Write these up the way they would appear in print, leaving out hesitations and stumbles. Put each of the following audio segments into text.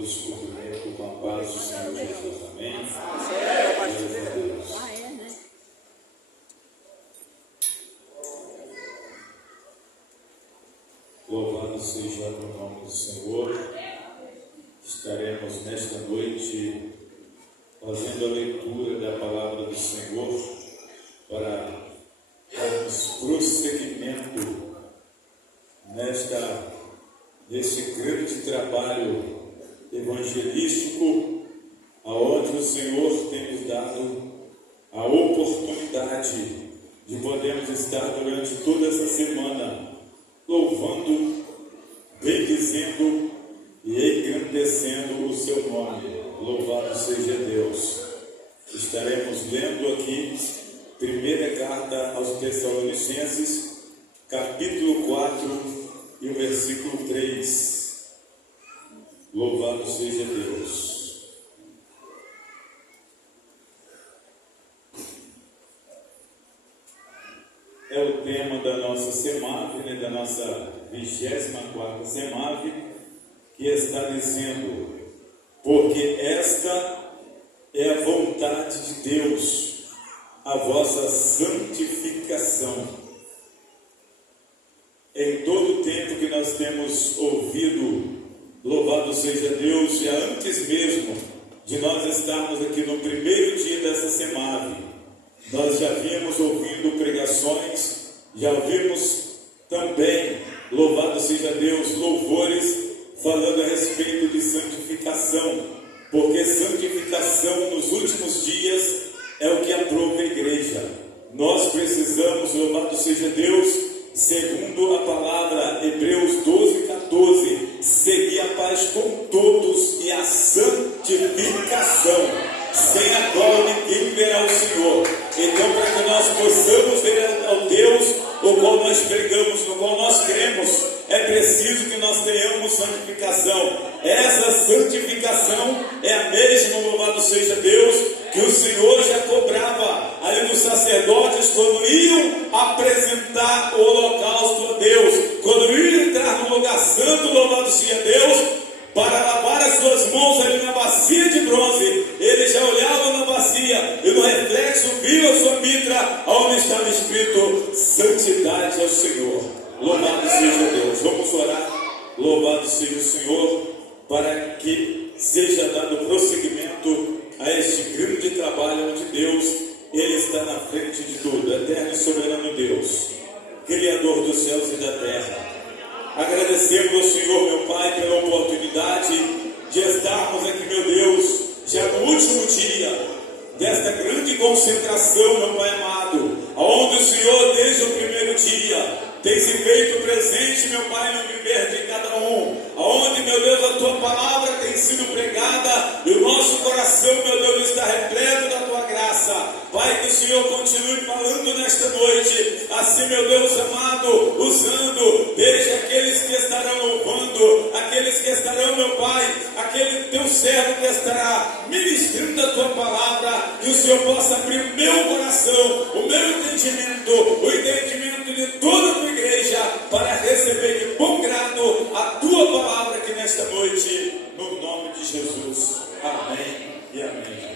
todos cumprimento com a paz do Senhor Jesus. Amém? Louvado seja o nome do Senhor. Estaremos nesta noite fazendo a leitura da palavra do Senhor para darmos prosseguimento nesse grande trabalho evangelístico, aonde o Senhor tem nos dado a oportunidade de podermos estar durante toda essa semana louvando, bendizendo e engrandecendo o seu nome. Louvado seja Deus. Estaremos lendo aqui primeira carta aos Tessalonicenses, capítulo 4 e o versículo 3. Louvado seja Deus. É o tema da nossa SEMAV, da nossa 24ª SEMAV, que está dizendo: porque esta é a vontade de Deus, a vossa santificação. Em todo o tempo que nós temos ouvido, louvado seja Deus, e antes mesmo de nós estarmos aqui no primeiro dia dessa SEMAV, nós já vimos ouvindo pregações, já ouvimos também, louvado seja Deus, louvores falando a respeito de santificação, porque santificação nos últimos dias é o que aprova a igreja. Nós precisamos, louvado seja Deus, segundo a palavra Hebreus 12:14, seguir a paz com todos e a santificação, sem a qual ninguém verá o Senhor. Então, para que nós possamos ver ao Deus o qual nós pregamos, no qual nós cremos, é preciso que nós tenhamos santificação. Essa santificação é a mesma, louvado seja Deus, que o Senhor já cobrava ali dos sacerdotes quando iam apresentar o holocausto a Deus, quando iam entrar no lugar santo, louvado seja Deus, para lavar as suas mãos ali na bacia de bronze. Eles já olhavam na bacia e no reflexo viam a sua mitra, onde estava escrito santidade ao Senhor. Louvado seja Deus. Vamos orar. Louvado seja o Senhor, para que seja dado prosseguimento a este grande trabalho onde Deus, Ele está na frente de tudo. Eterno e soberano Deus, Criador dos céus e da terra, agradecemos ao Senhor, meu Pai, pela oportunidade de estarmos aqui, meu Deus, já no último dia desta grande concentração, meu Pai amado, onde o Senhor, desde o primeiro dia, tem se feito presente, meu Pai, no viver de cada um, aonde, meu Deus, a Tua palavra tem sido pregada e o nosso coração, meu Deus, está repleto da Tua graça. Pai, que o Senhor continue falando nesta noite, assim, meu Deus amado, usando desde aqueles que estarão louvando, aqueles que estarão, meu Pai, aquele Teu servo que estará ministrando a Tua palavra, que o Senhor possa abrir o meu coração, o meu entendimento, o entendimento de toda a Tua igreja, para receber de bom grado a Tua palavra aqui nesta noite, no nome de Jesus. Amém e amém.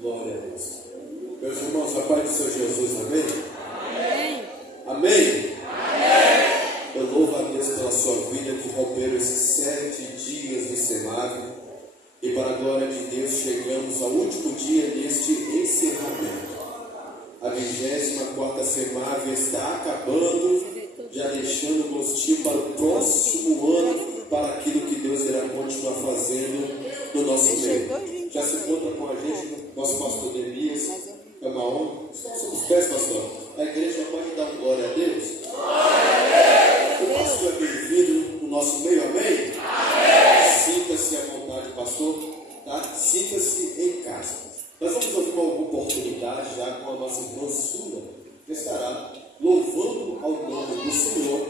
Glória a Deus. Meus irmãos, a paz do Senhor Jesus, amém? Amém. Amém? Amém. Eu louvo a Deus pela sua vida, que romperam esses 7 dias de SEMAV, e para a glória de Deus chegamos ao último dia deste encerramento. A 24ª SEMAV está acabando, já deixando gostinho para o próximo ano, para aquilo que Deus irá continuar fazendo no nosso meio. Já se encontra com a gente nosso pastor Elias, é uma honra. Somos pés, pastor. A igreja pode dar um glória a Deus? Glória a Deus! O pastor é bem-vindo no nosso meio, amém? Amém! Sinta-se à vontade, pastor, tá? Sinta-se em casa. Nós vamos ouvir uma oportunidade já com a nossa irmã Sula, que estará louvando ao nome do Senhor,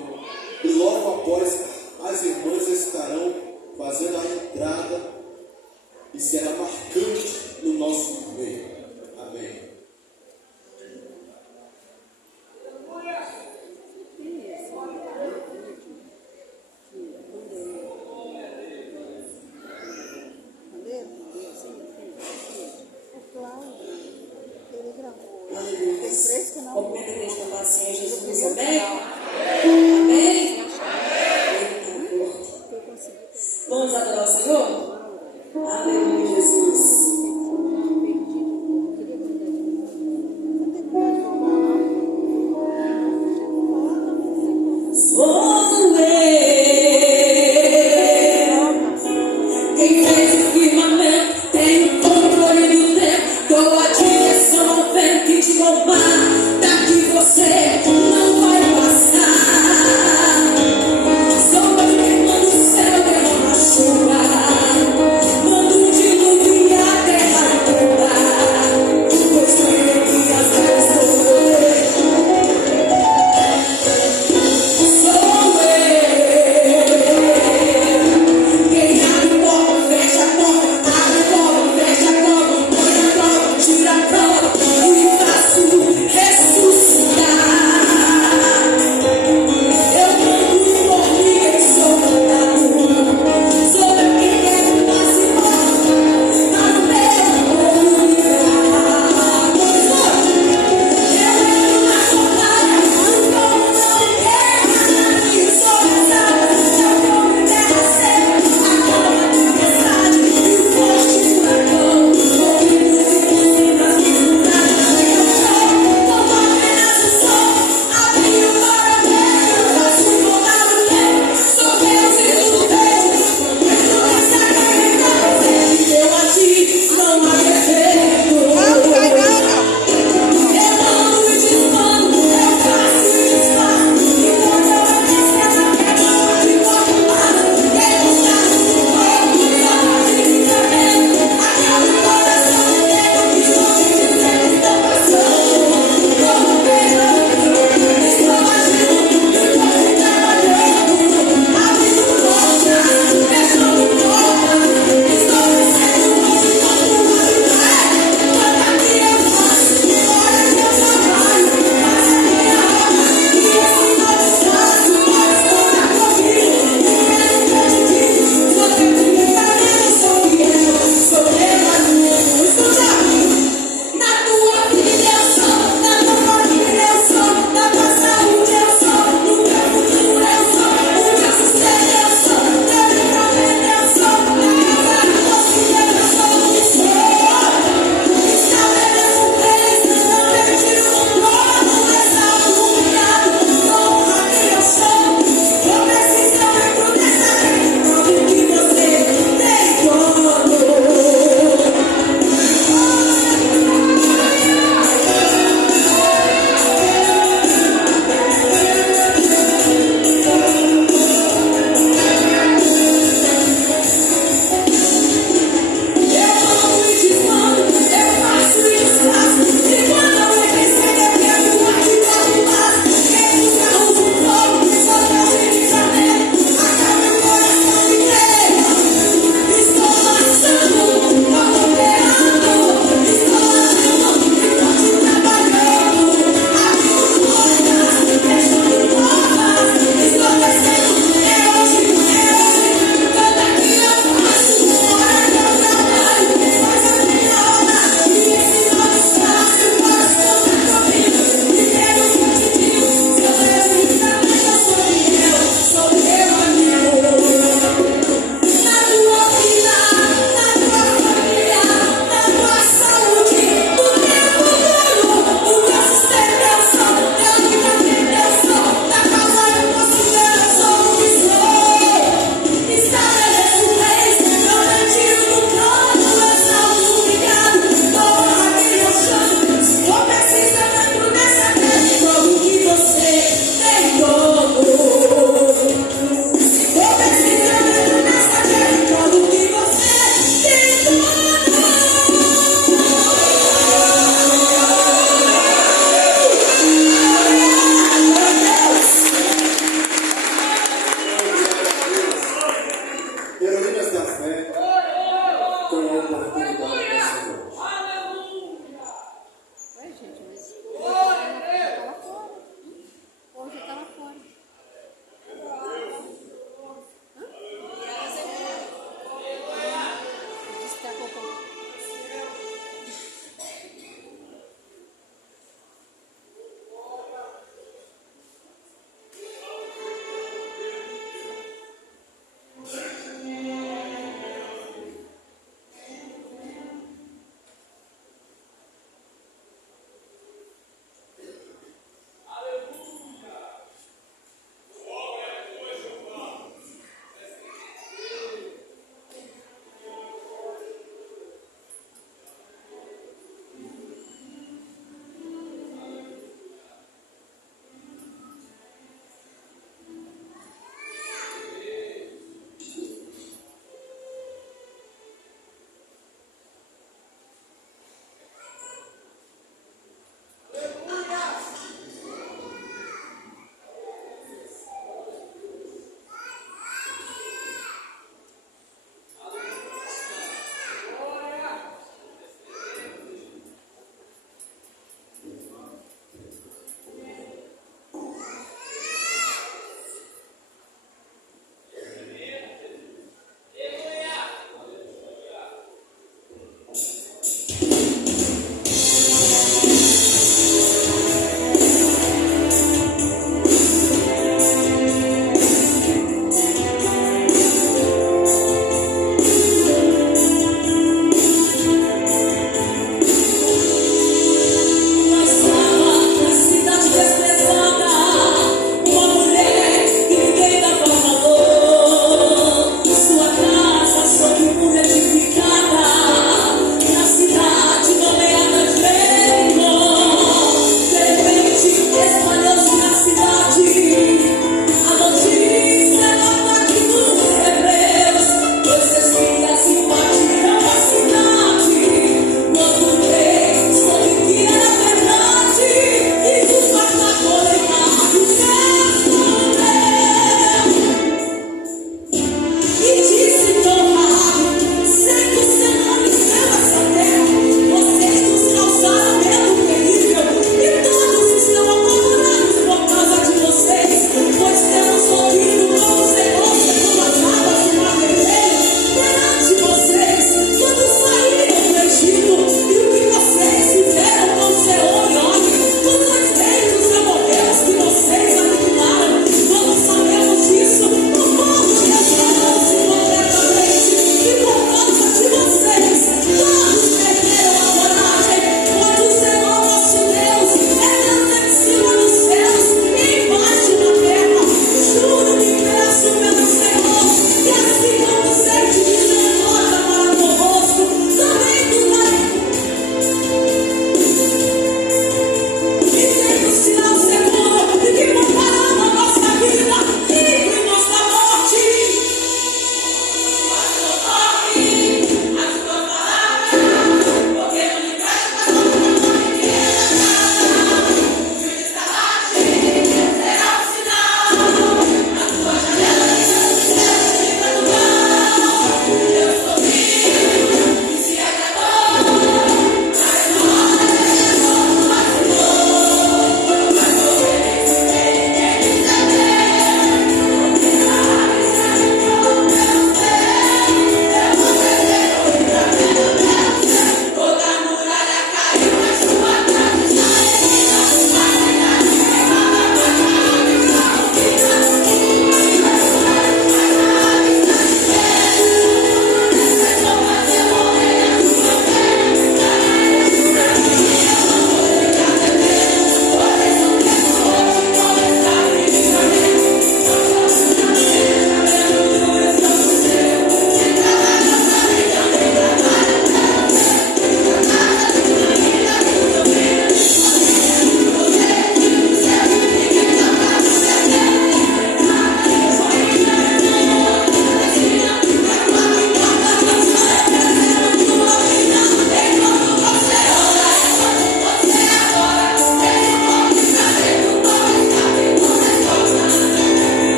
e logo após as irmãs estarão fazendo a entrada e será marcante no nosso meio. Amém. Vamos adorar o Senhor? Aleluia, Jesus. Sou eu, quem fez o firmamento, tem o controle do tempo, dou a direção ao vento que te roubar, daqui você não vai passar. Sou eu quem manda o céu derramar chuva, mando um dilúvio e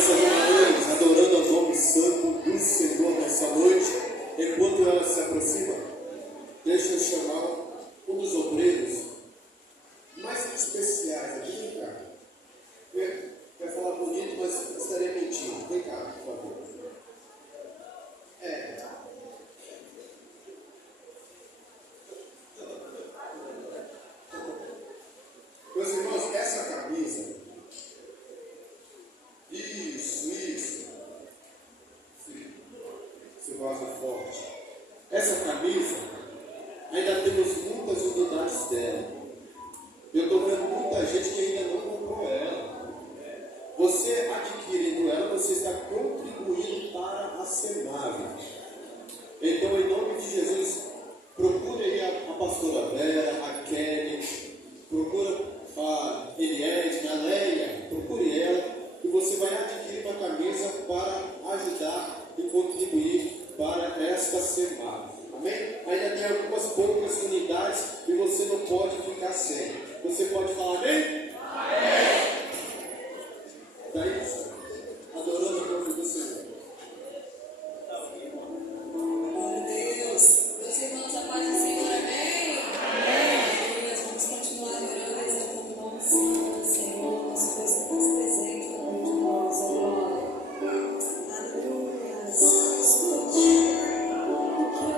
Pensa com adorando ao nome santo do Senhor nessa noite. Enquanto ela se aproxima, deixa eu chamar um dos obreiros mais especiais aqui. Vem cá. Vai falar bonito, mas estaria mentindo. Vem cá, por favor. Meus irmãos, essa camisa. Isso. Esse vaso forte. Essa camisa, ainda temos muitas unidades dela. Eu estou vendo muita gente que ainda não comprou ela. Você adquirindo ela, você está contribuindo para a Semave. Então, em nome de Jesus, procure aí a pastora Vera, a Kelly, procura a Eliette, a Leia, procure ela e você vai adquirir uma camisa para ajudar e contribuir para esta Semave. Amém? Ainda tem algumas poucas unidades e você não pode ficar sem. Você pode falar amém? Amém! Daí, adorando o nome do Senhor. Glória a Deus. Meus irmãos, a paz do Senhor, amém? Amém. Nós vamos continuar orando, exaltando o nome santo do Senhor. Nosso Deus está presente no meio de nós. Glória. Aleluia. Escute. O que a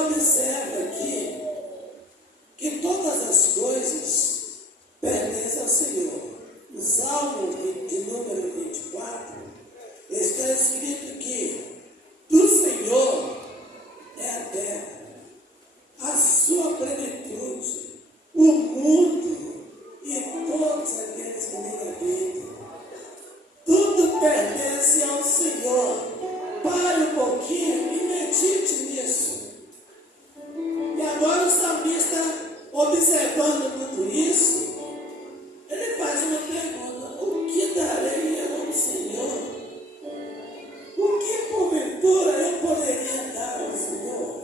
observa aqui que todas as coisas pertencem ao Senhor. No Salmo de número 24, está escrito que do Senhor é a terra, a sua plenitude, o mundo e todos aqueles que nele habitam. Tudo pertence ao Senhor. Pare um pouquinho e medite nisso. E agora o salmista, observando tudo isso, ele faz uma pergunta: o que darei ao Senhor? O que porventura eu poderia dar ao Senhor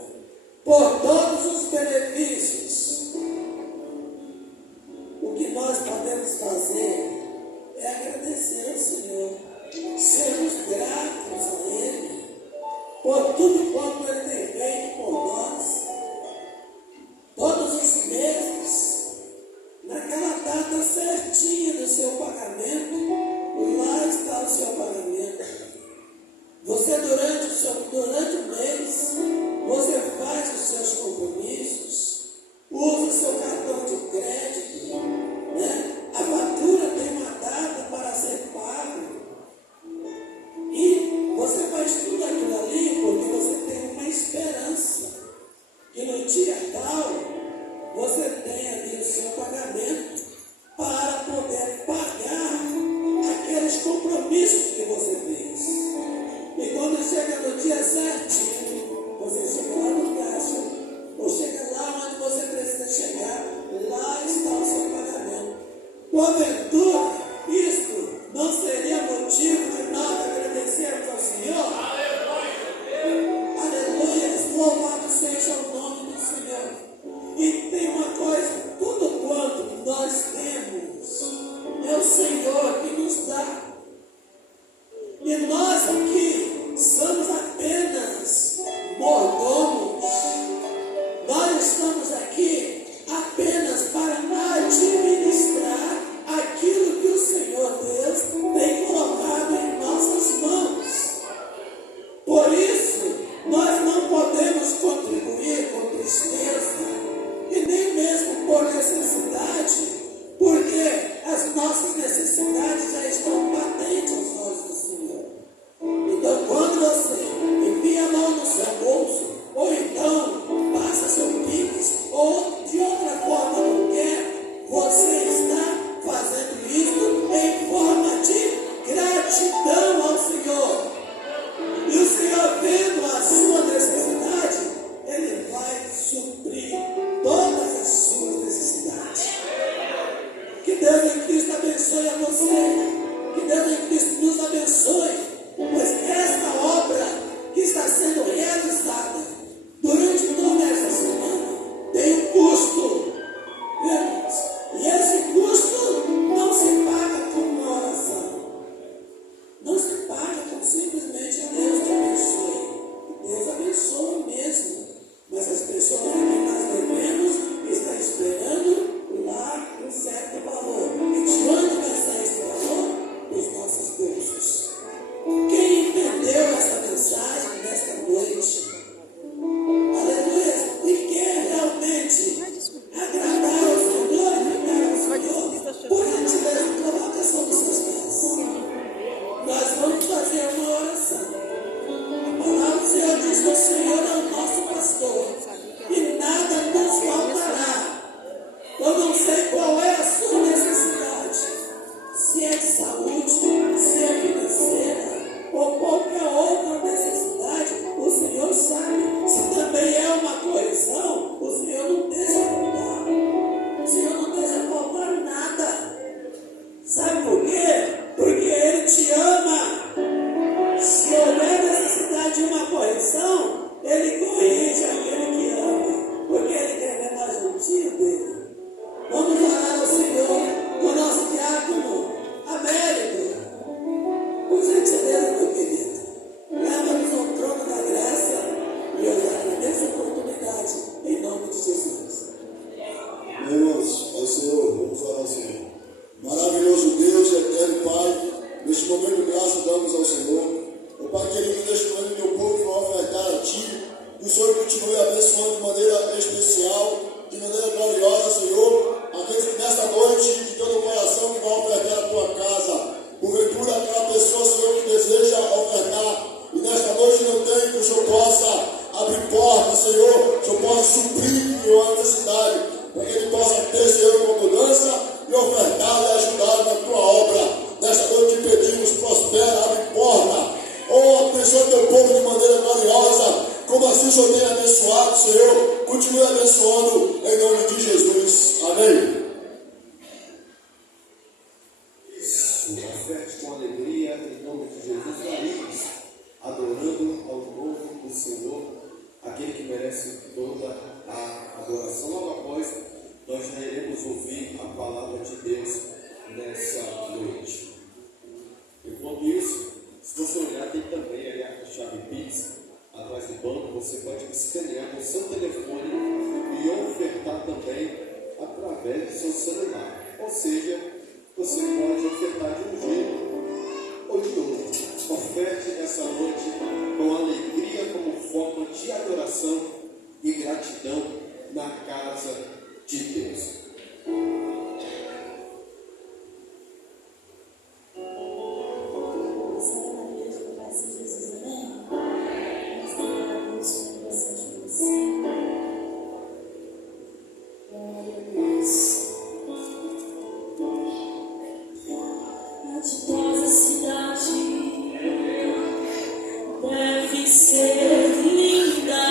por todos os benefícios? O que nós podemos fazer é agradecer ao Senhor, sermos gratos a Ele por tudo quanto Ele tem feito por nós. Todos os meses, naquela data certinha do seu pagamento, lá está o seu pagamento. Você durante o mês, você faz os seus compromissos, usa o seu cartão de crédito, né? A fatura tem uma data para ser paga. E você faz tudo aquilo ali porque você tem uma esperança que no dia tal você tem ali o seu pagamento para poder pagar aqueles compromissos que você fez. E quando chega no dia certinho, você chega lá no caixa, ou chega lá onde você precisa chegar, lá está o seu pagamento. Porventura, isto não seria motivo de nós agradecermos ao Senhor? Aleluia! Louvado seja o nome do Senhor. E tem uma coisa: tudo quanto nós temos é o Senhor que nos dá. E nós aqui somos apenas mordomos. Nós estamos aqui apenas para administrar aquilo que o Senhor Deus tem colocado em nossas mãos. Por isso, nós não podemos contribuir abençoando de maneira especial, de maneira gloriosa, Senhor, aqueles que nesta noite, de todo o coração, que vão ofertar a tua casa. Porventura, aquela pessoa, Senhor, que deseja ofertar, e nesta noite não tem, que o Senhor possa abrir portas, Senhor, que o Senhor possa suprir, Senhor, a necessidade, para que ele possa ter, Senhor, com abundância, e ofertar e ajudar na tua obra. Nesta noite te pedimos, prospera, abre porta. Oh, abençoa teu povo de maneira gloriosa, como assim o Senhor tem abençoado, Senhor, continue abençoando em nome de Jesus. Amém. Isso, oferte com alegria em nome de Jesus, amigos, adorando ao novo do Senhor, aquele que merece toda a adoração. Logo após, nós já iremos ouvir a palavra de Deus nessa noite. Enquanto isso, se você olhar, tem também ali a chave Pix atrás do banco. Você pode escanear com o seu telefone e ofertar também através do seu celular. Ou seja, você pode ofertar de um jeito ou de outro. Oferte nessa noite com alegria, como forma de adoração e gratidão na casa de Deus. Ser linda.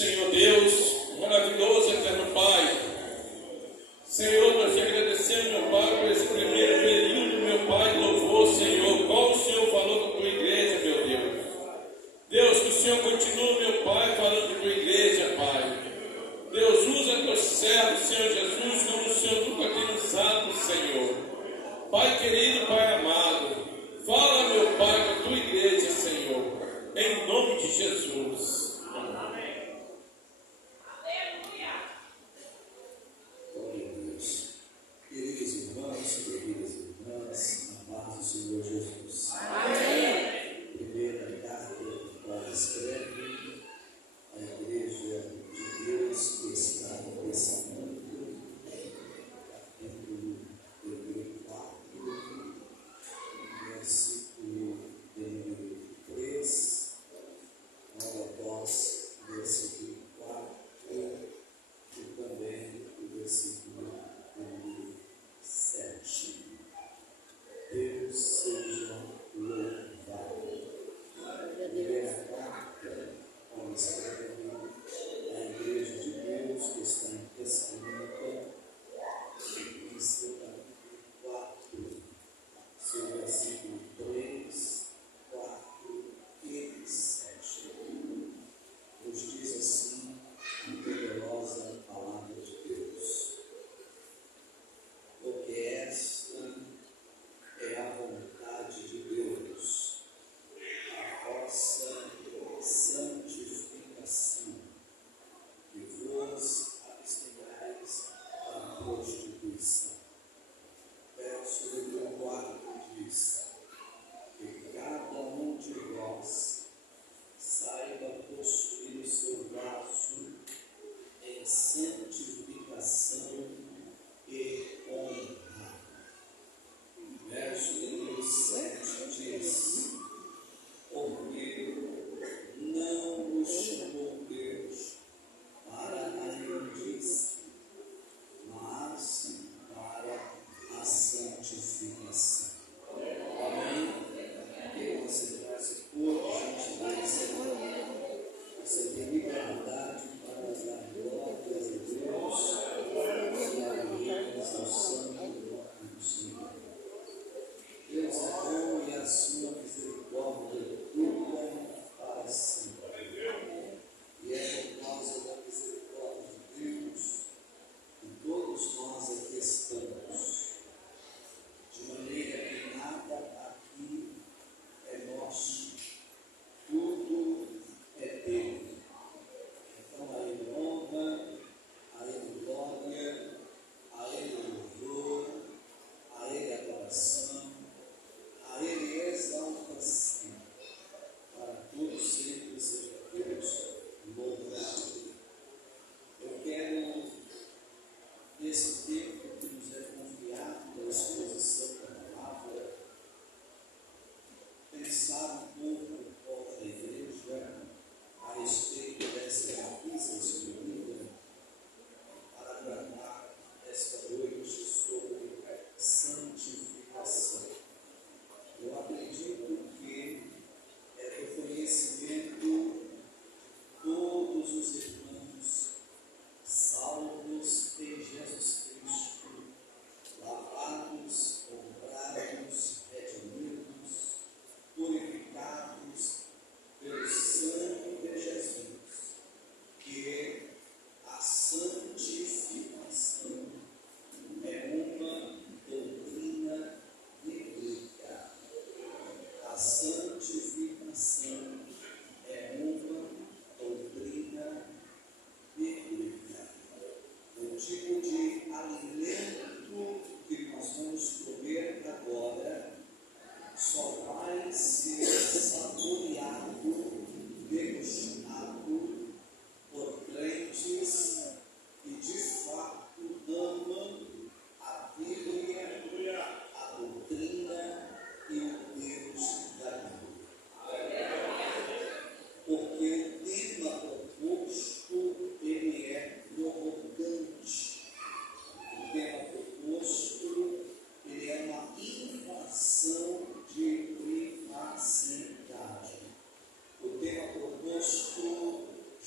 Senhor Deus, maravilhoso, eterno Pai. Senhor, nós te agradecemos, meu Pai, por esse primeiro período, meu Pai, de louvor, Senhor. Qual o Senhor falou com a tua igreja, meu Deus? Deus, que o Senhor continue, meu Pai, falando com a tua igreja, Pai. Deus, usa teus servos, Senhor Jesus, como o Senhor nunca tem usado, Senhor. Pai querido, Pai amado, fala, meu Pai, com a tua igreja, Senhor, em nome de Jesus. Amém. Glória a Deus. Queridos irmãos, queridas irmãs, a paz do Senhor Jesus. Amém. Primeira carta que Paulo escreve à igreja de Deus que está no Testamento, capítulo 4,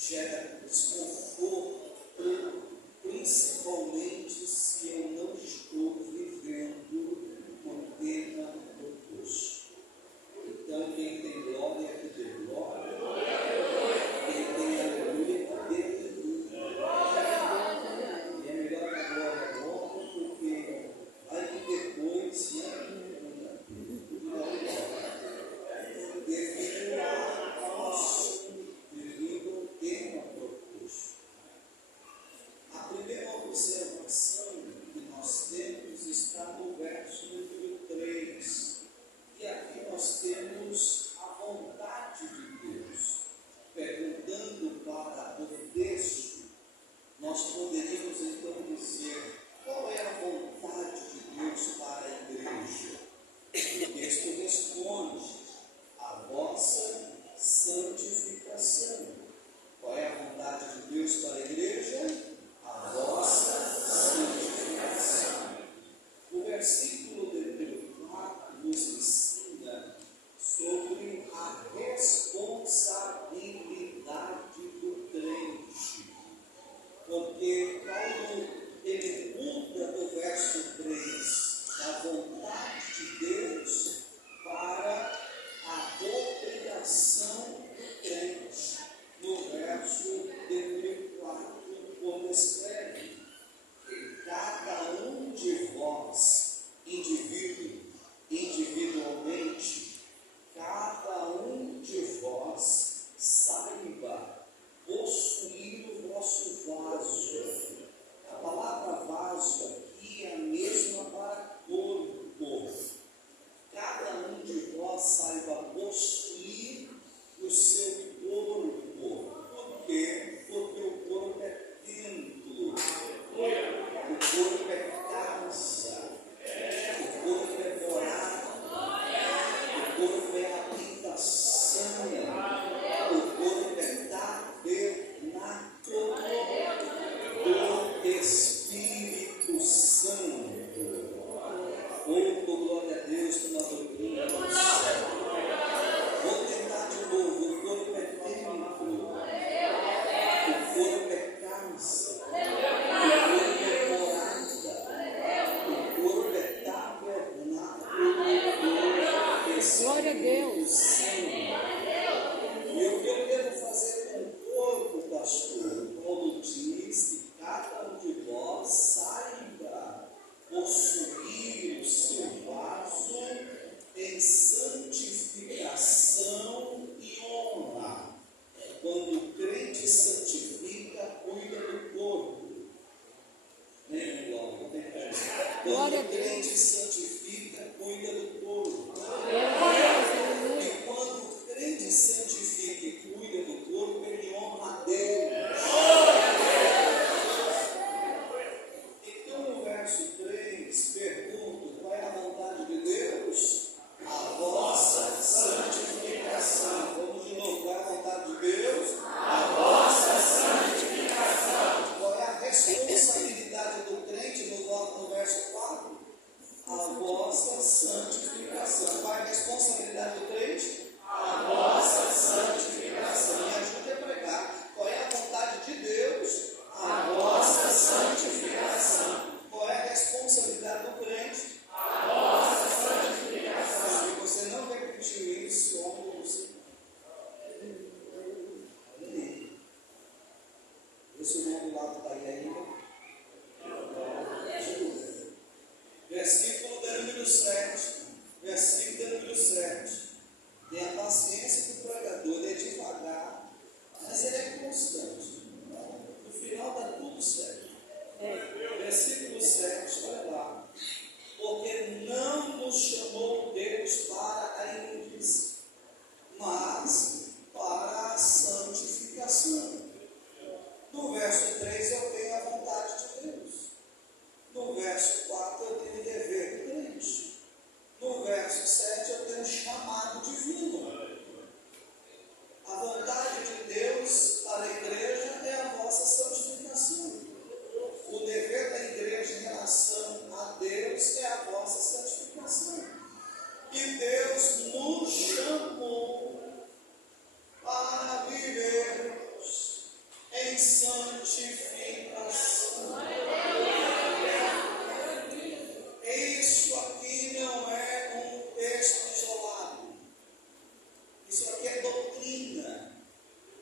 gera desconforto, principalmente se eu não estou vivendo o tema proposto. Então, quem tem glória, que dê glória. Quem tem aleluia, que dê aleluia. E é melhor que a glória logo, porque aí que depois, devido ao assunto, devido ao tema proposto. A primeira observação que nós temos está no verso número 3. E aqui nós temos a vontade de Deus. Perguntando para o texto, nós poderíamos então dizer qual é a vontade de Deus para a igreja. O texto responde: a vossa santificação. Qual é a vontade de Deus para a igreja? A vossa santificação. O versículo de 4 nos ensina sobre a responsabilidade do crente. Porque Paulo, ele muda do verso 3, da vontade de Deus para a obrigação do crente. No verso de 4, como escreve: cada um de vós, individualmente, cada um de vós saiba possuir o vosso vaso. A palavra vaso aqui é a mesma para corpo. Cada um de vós saiba possuir o seu corpo. Por quê? Porque o corpo é templo, o corpo é casa, o corpo é morada, o corpo é habitação, o corpo é tabernáculo do Espírito Santo. Oh, glória a Deus pela doutrina do céu. Vou tentar de novo. O corpo é templo, o corpo é casa, o corpo é morada, o corpo é tabernáculo do Espírito Santo. E o que eu devo fazer com o corpo, pastor? Paulo diz que cada um de vós saiba possuir o seu vaso em santificação e honra. Quando o crente santifica, cuida do corpo. Nem glória, não tem pressa. Quando o crente santifica, cuida do corpo. E quando o crente santifica e cuida do corpo, ele honra a Deus. Então, no verso 3, pergunto: qual é a vontade de Deus? A vossa santificação. Vamos de novo: qual é a vontade de Deus? A vossa santificação. Qual é a responsabilidade do crente no verso 4? A vossa santificação. Qual é a responsabilidade do crente? A vossa santificação. Me ajude a pregar. Qual é a vontade de Deus? A vossa santificação. Qual é a responsabilidade do crente? A vossa santificação. Se você não repetiu isso, como você. Esse irmão do lado está aí ainda. Versículo de número 7. Versículo de número 7. Tenha paciência do pregador, ele é devagar, mas ele é constante. No final dá tudo certo. Versículo 7, olha lá. Porque não nos chamou Deus para a imundície, mas para a santificação. No verso 3 eu tenho a vontade de Deus. No verso 4 eu tenho o dever do crente. No verso 7 eu tenho o chamado divino. A vontade de Deus para a igreja é a vossa santificação. O dever da igreja em relação a Deus é a vossa santificação. E Deus nos chamou para vivermos em santificação. Isso aqui não é um texto isolado. Isso aqui é doutrina.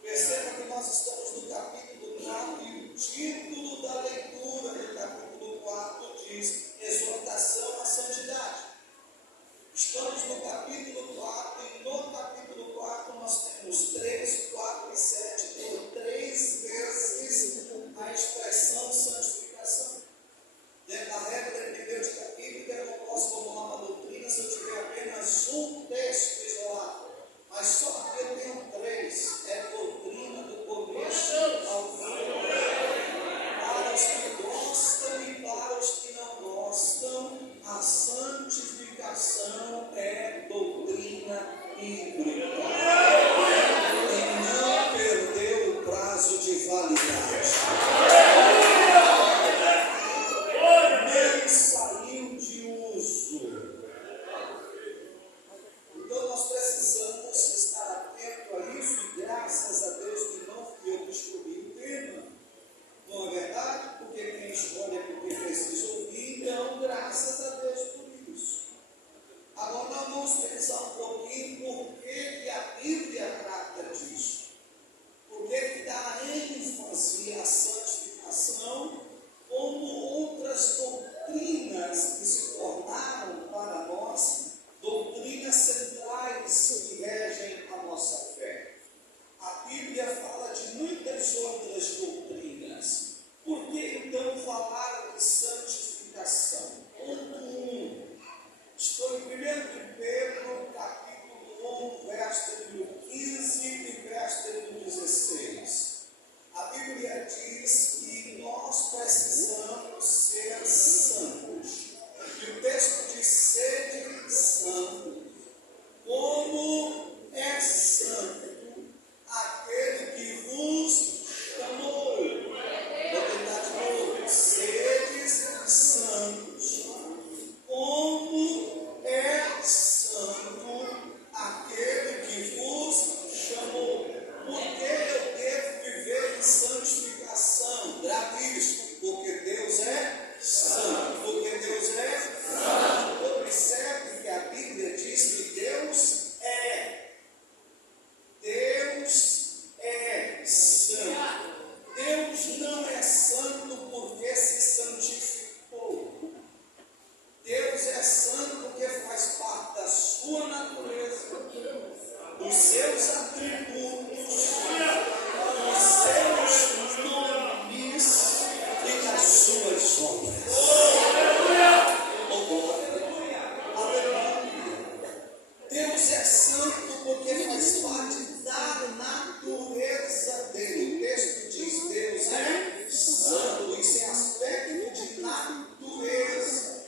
Perceba que nós estamos no capítulo 4 e o título da leitura do capítulo 4 diz exortação à santidade. Estamos no capítulo 4 e no capítulo 4 nós temos 3, 4 e 7, tem 3 vezes a expressão santificação. Dentro da regra da hermenêutica bíblica, eu não posso formular uma doutrina se eu tiver apenas um texto isolado. Mas só que eu tenho 3, é doutrina do começo ao fim. Para os que gostam e para os que não gostam, a santificação é doutrina bíblica. E não perdeu o prazo de validade. Nem saiu de uso. Então nós precisamos estar atentos a isso e graças a Deus que não fui eu que escolhi o tema. Não é verdade? Porque quem escolhe é porque precisa ouvir, então graças a Deus por isso. Agora nós vamos pensar um pouquinho por que a Bíblia trata disso. Por que dá ênfase à santificação como outras doutrinas que se tornaram para nós doutrinas centrais que regem a nossa fé. A Bíblia fala de muitas outras doutrinas. Por que então falar de santificação? Ponto 1. Estou em 1 de Pedro, capítulo 1, verso número 15 e verso número 16. A Bíblia diz que nós precisamos ser santos. E o texto diz: sede santo, como é santo aquele que vos chamou. Vou tentar de novo. Sedes santos, como é santo aquele que vos chamou. Por que eu devo viver em santificação? Grave isso, porque Deus é santo. Porque Deus é santo. Observe que a Bíblia diz que Deus é. Deus é santo. Deus não é santo porque se santificou. Deus é santo porque faz parte da sua natureza, dos seus atributos, dos seus nomes e das suas obras. Deus é santo porque faz parte da natureza dele. O texto diz: Deus é santo. Isso é aspecto de natureza.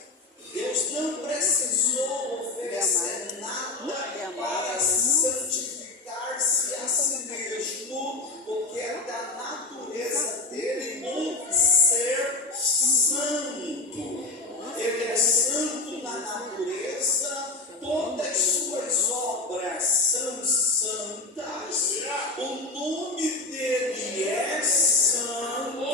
Deus não precisou oferecer nada para santificar-se a si mesmo, porque é da natureza dele um ser santo. Ele é santo na natureza, todas as suas obras são santas, o nome dele é santo,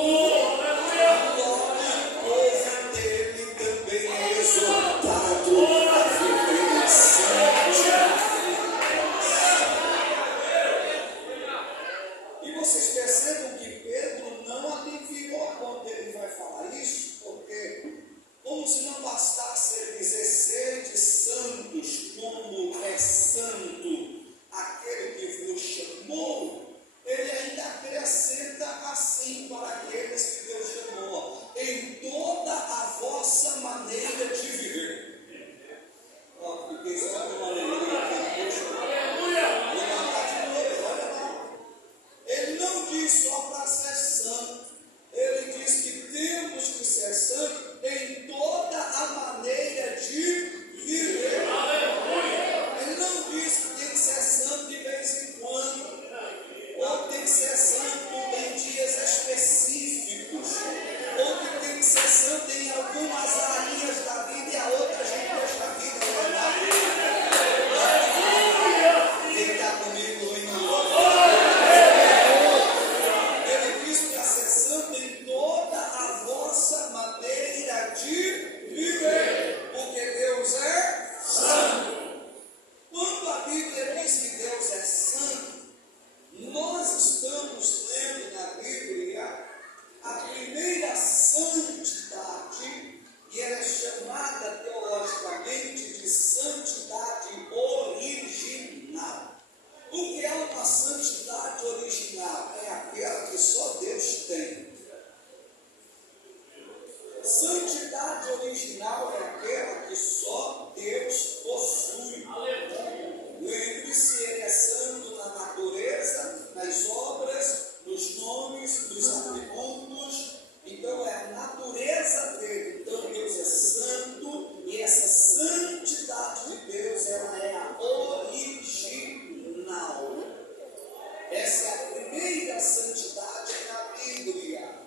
toda coisa dele também é exortado a viver em santidade. E vocês percebam que Pedro não aliviou quando ele vai falar isso, porque como se não bastasse ele dizer: sede santos, como é santo aquele que vos chamou, ele ainda acrescenta assim para aqueles que Deus chamou: em toda a vossa maneira de viver. Porque isso é uma maneira de ele não diz só para ser santo, ele diz que temos que ser santos em toda a maneira Santidade original é aquela que só Deus possui. Lembre-se, Ele é santo na natureza, nas obras, nos nomes, nos atributos. Então é a natureza dele. Então Deus é santo e essa santidade de Deus, ela é a original. Essa é a primeira santidade na Bíblia.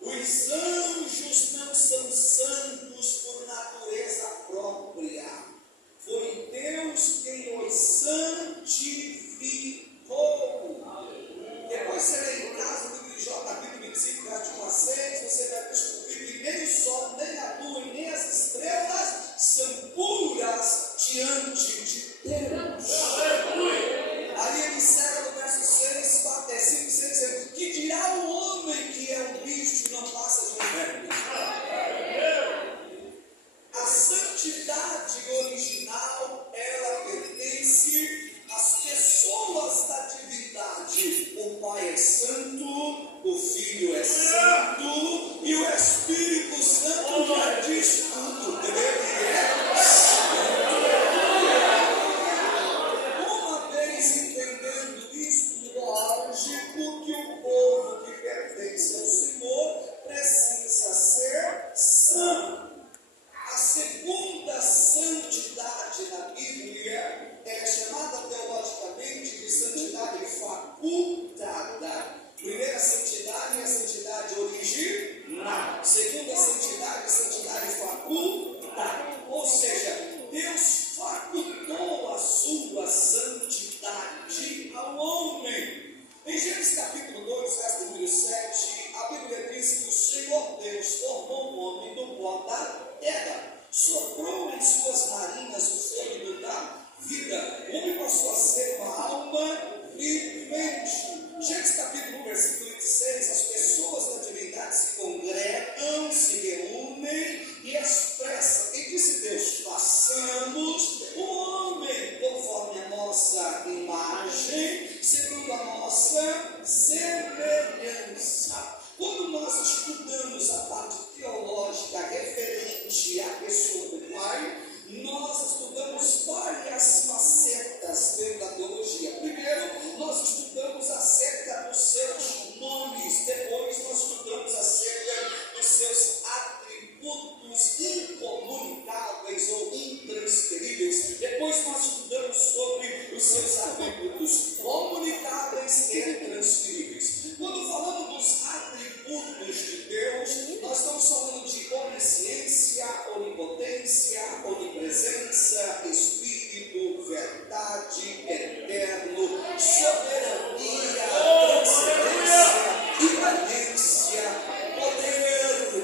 Os anjos não são santos por natureza própria. Foi Deus quem os santificou. Depois você lê em casa do livro de Jó, capítulo 25, verso 1 a 6, você vai descobrir que nem o sol, nem a lua e nem as estrelas são puras diante de Deus. Aí ele encerra no verso 6, até 5, 6, dizendo: que dirá o homem que é um bicho e não passa de um verme? A santidade original, ela pertence às pessoas da divindade. O Pai é santo, o Filho é santo e o Espírito Santo já diz tudo. Ele é santo. Uma vez entendendo isso, lógico que o povo que pertence ao Senhor precisa ser santo. A segunda santidade na Bíblia é chamada teologicamente de santidade facultada. Primeira santidade é a santidade original. Segunda santidade é a santidade facultada. Ou seja, Deus facultou a sua santidade ao homem. Em Gênesis capítulo 2, verso número 7, a Bíblia diz que o Senhor Deus formou o homem do pó da terra, soprou em suas narinas o fôlego da vida. O homem passou a ser uma alma vivente. Gênesis capítulo 1, versículo 26, as pessoas da divindade se congregam, se reúnem e expressam. E disse Deus: façamos o homem conforme a nossa imagem, segundo a nossa semelhança. Quando nós estudamos a parte teológica referente à pessoa do Pai, nós estudamos várias facetas dentro da teologia. Primeiro, nós estudamos acerca dos seus nomes. Depois, nós estudamos acerca dos seus atributos incomunicáveis ou intransferíveis. Depois, nós estudamos sobre os seus atributos comunicáveis e intransferíveis. Quando falamos dos atributos de Deus, nós estamos falando de onisciência, onipotência, onipresença, espírito, verdade, eterno, soberania, transcendência, imanência, poder.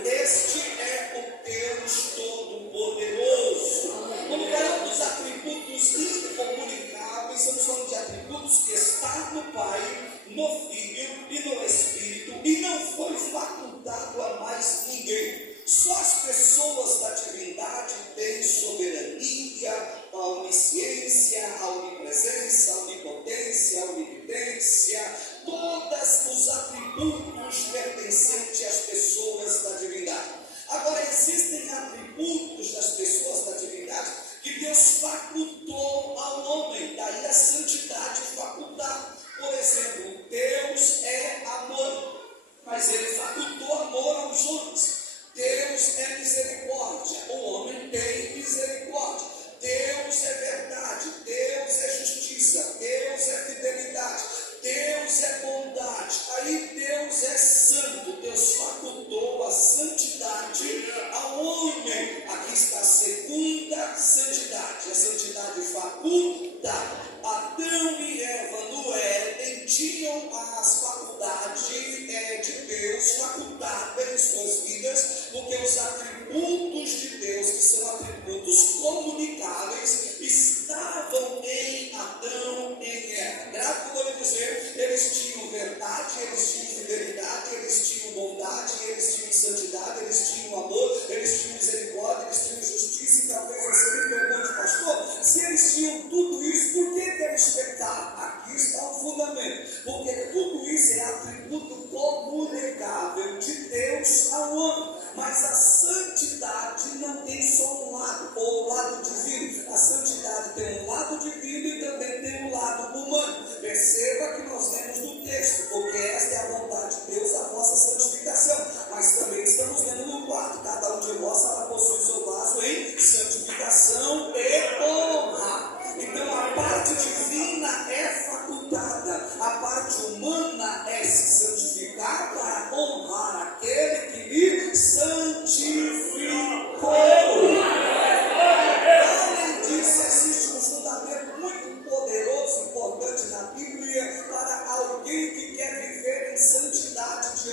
Este é o Deus Todo-Poderoso. Quando falamos dos atributos incomunicáveis, estamos falando de atributos que estão no Pai, no Filho e no Espírito, e não foi facultado a mais ninguém. Só as pessoas da divindade têm soberania, a onisciência, a onipresença, a onipotência, a onividência, todos os atributos pertencentes às pessoas da divindade. Agora, existem atributos das pessoas da divindade que Deus facultou ao homem, daí a santidade facultada. Por exemplo, Deus é amor, mas Ele facultou amor aos homens. Deus é misericórdia, o homem tem misericórdia. Deus é verdade, Deus é justiça, Deus é fidelidade, Deus é bondade. Aí Deus é santo, Deus facultou a santidade ao homem. Aqui está a segunda santidade, a santidade facultada. Adão e Eva no Éden tinham as faculdades de Deus facultadas em suas vidas, porque os atributos de Deus, que são atributos comunicáveis, estavam em Adão e em Eva. Graças a Deus dizer, eles tinham verdade, eles tinham fidelidade, eles tinham bondade, eles tinham santidade, eles tinham amor, eles tinham misericórdia, eles tinham justiça. E talvez você me pergunte, pastor, se eles tinham tudo isso, por que eles pecaram? Aqui está o fundamento, porque tudo isso é atributo comunicável de Deus ao homem, mas a santidade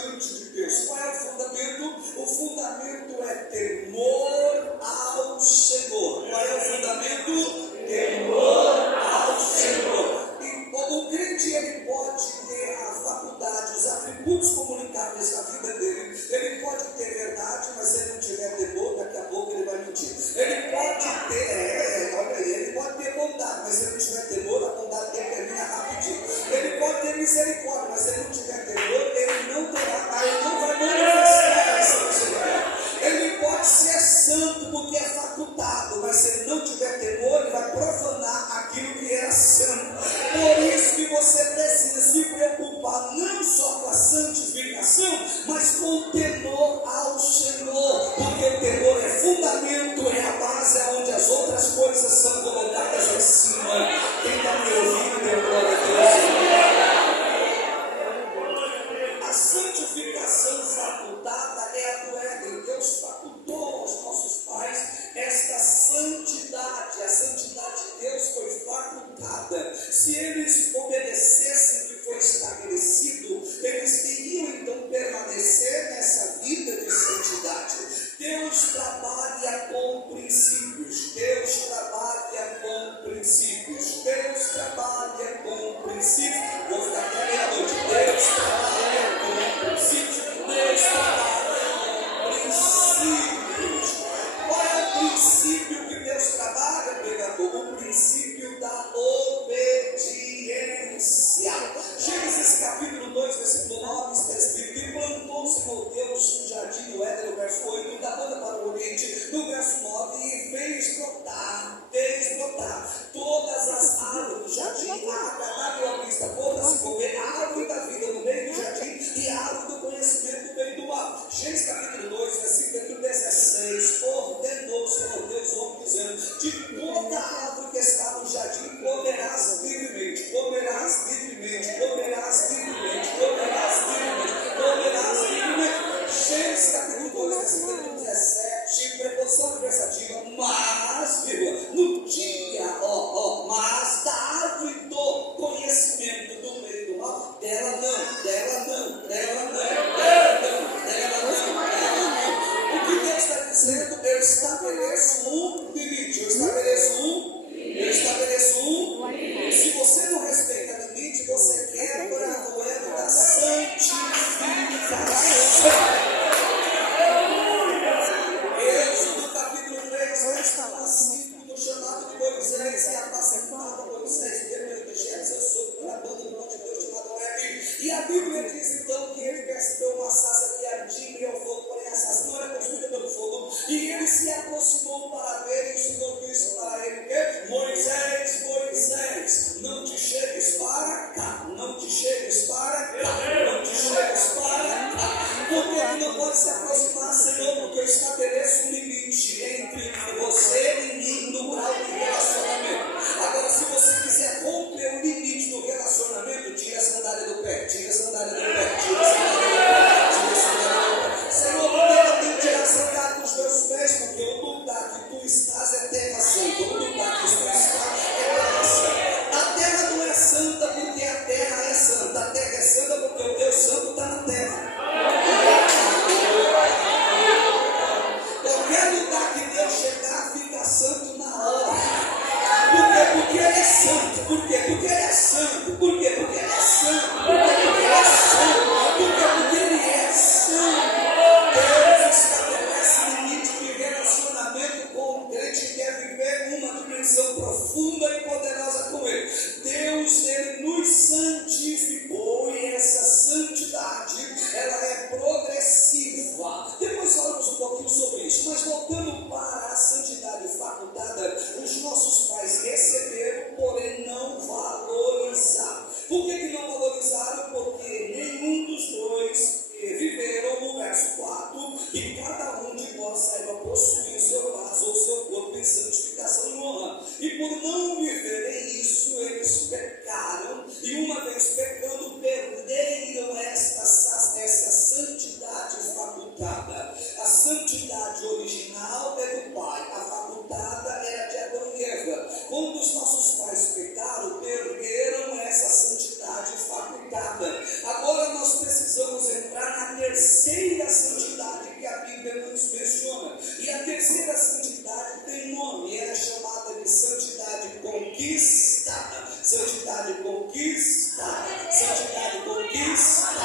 diante de Deus. Qual é o fundamento? O fundamento é temor ao Senhor. Qual é o fundamento? Temor ao Senhor. E o crente, ele pode ter a faculdade, os atributos comunicáveis da vida dele. Ele pode ter verdade, mas se ele não tiver temor, daqui a pouco ele vai mentir. Ele pode ter, olha aí, ele pode ter bondade, mas se ele não tiver temor, a bondade dele termina rapidinho. Ele pode ter misericórdia, mas se ele não tiver temor, ele não terá, ele não vai manifestar essa misericórdia. Ele pode ser santo porque é facultado, mas se ele não tiver temor, ele vai profanar aquilo que era santo. Por isso que você precisa se preocupar não só com a santificação, mas com o temor ao Senhor, porque o temor é fundamento, é a base onde as outras coisas são colocadas em cima. Quem está me ouvindo, meu glória a Deus. A santificação facultada é a do Éden. Deus facultou aos nossos pais esta santidade. A santidade de Deus foi facultada. Se eles obedecessem o que foi estabelecido, eles teriam então permanecer nessa vida de santidade. Deus trabalha com princípios. Deus trabalha com princípios. Deus trabalha com princípios. Vou ficar até meia-noite. Deus trabalha com princípios. Deus trabalha com princípios. Qual é o princípio que Deus trabalha, pregador? O princípio da obediência. Gênesis capítulo 2, versículo 9, está escrito: e plantou o Senhor Deus um jardim no Éden, no verso 8, da banda para o Oriente, no verso 9, e fez brotar todas as árvores do jardim, agradável à vista, boa se comer, a árvore da vida no meio do jardim e a árvore do conhecimento no meio do mal. Gênesis capítulo 2, versículo 16, ordenou o Senhor Deus o homem, dizendo: de toda a árvore que está no jardim comerás livremente, comerás livremente, comerás livremente, comerás livremente, comerás livremente. Gênesis capítulo 2, versículo 17, preposição adversativa, mas, no dia, mas da árvore do conhecimento do meio do mal, dela não. O que Deus está dizendo? Eu estabeleço um limite. Se você não respeita limite, você quebra o elo da santificação. Êxodo capítulo 3, versículo 5, no chamado de Moisés, e apacentava Moisés, vermelho de Jefes, sobre a banda do monte de Deus chamado Horebe. E a Bíblia diz então que ele percebeu uma sarça que ardia e ao fogo, porém a sarça não era consumida pelo fogo. E ele se aproximou para ver, e o Senhor disse para ele: Moisés, Moisés, não te chegues para cá, não te chegues para cá, não te chegues para cá. Porque ele não pode se aproximar, Senhor, porque eu estabeleço um limite entre você e mim no grau de relacionamento. Agora, se você quiser romper o limite do relacionamento, tira a sandália do pé, tira a sandália do pé, tira a sandália do pé, tira a sandália do pé. Senhor, porque eu tenho que tirar a sandália dos meus pés, porque o lugar que tu estás é terra santa, o lugar que tu estás é terra santa. A terra não é santa porque a terra é santa, a terra é santa porque o Deus santo está na terra. Qualquer lugar que Deus chegar fica santo na hora. Por quê? Porque ele é santo. Por quê? Porque ele é santo. Por quê? Porque ele é santo. Por quê? Porque ele é terceira santidade que a Bíblia nos menciona. E a terceira santidade tem nome, ela é chamada de santidade conquistada. Santidade conquistada. Santidade conquistada.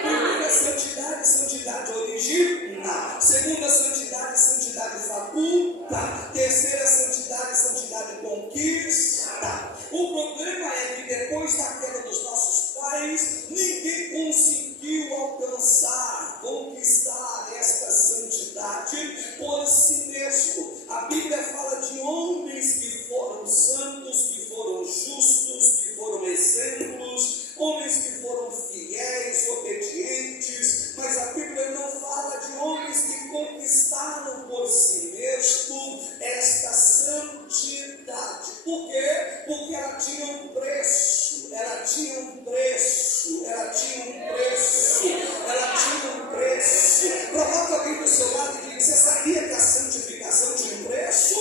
Primeira santidade, santidade original. Segunda santidade, santidade facultada. Terceira santidade, santidade conquistada. O problema é que depois da queda dos nossos pais, ninguém conseguiu alcançar, conquistar esta santidade por si mesmo. A Bíblia fala de homens que foram santos, que foram justos, que foram exemplos, homens que foram fiéis, obedientes, mas a Bíblia não fala de homens que conquistaram por si mesmo esta santidade. Por quê? Porque ela tinha um preço, ela tinha um preço, ela tinha um preço, ela tinha um preço. Provoca alguém do seu lado e diz: você sabia que a santificação tinha um preço?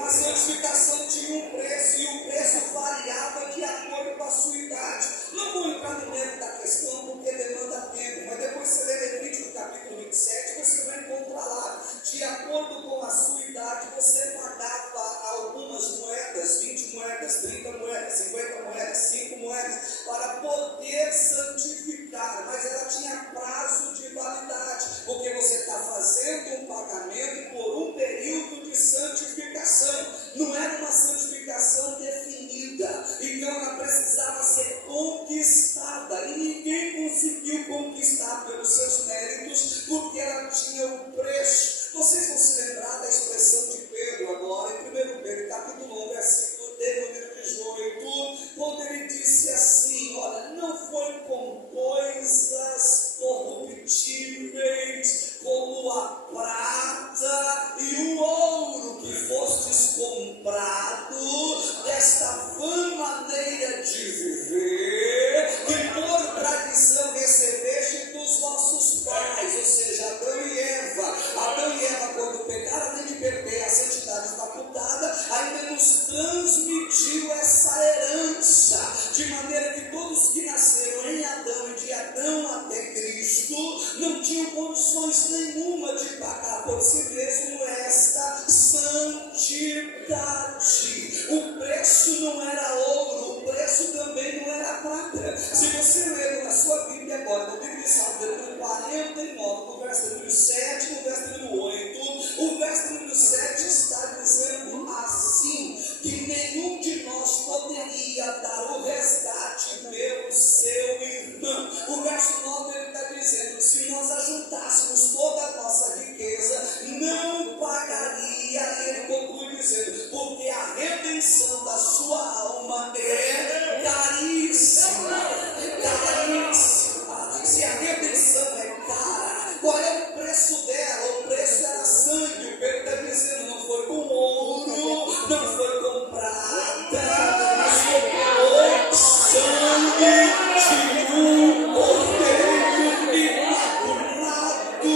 A santificação tinha um preço e o preço variava de acordo com a sua idade. Não vou entrar no mérito da questão porque demanda tempo, mas depois você lê Levítico capítulo 27, você vai encontrar lá, de acordo com a sua idade, você pagava algumas moedas, 20 moedas, 30 moedas, 50 moedas, 5 moedas, para poder santificar, mas ela tinha prazo de validade, porque você está fazendo um pagamento por um período de santificação. Não era uma santificação definida, então ela precisava ser conquistada, e ninguém conseguiu conquistar pelos seus méritos, porque ela tinha um preço. Vocês vão se lembrar da expressão de Pedro agora, em 1 Pedro capítulo 1, versículo de número 18, quando ele disse assim: olha, não foi com coisas corruptíveis como a prata e o ouro que fostes comprado desta vã maneira de viver, que por tradição recebeste dos vossos pais, ou seja, Adão e Eva. Adão e Eva, quando pegaram, além de perder a santidade facultada, ainda nos transmitiu essa herança, de maneira que todos que nasceram em Adão e de Adão até Cristo não tinham condições nenhuma de pagar por si mesmo esta santidade. O preço não era ouro, o preço também não era prata. Se você ler na sua Bíblia agora, no livro de Salmo, no 49, no verso número 7, no verso número 8, o verso número 7 está dizendo assim, que nenhum de nós poderia dar o resgate pelo seu irmão. O verso 9 ele está dizendo que se nós ajuntássemos toda a nossa riqueza, não pagaria. Ele conclui dizendo: porque a redenção da sua alma é caríssima. Caríssima. Se a redenção é cara, qual é o preço dela? O preço era sangue. O Pedro está dizendo: não foi com ouro, não foi com prata, mas foi com sangue de um cordeiro imaculado,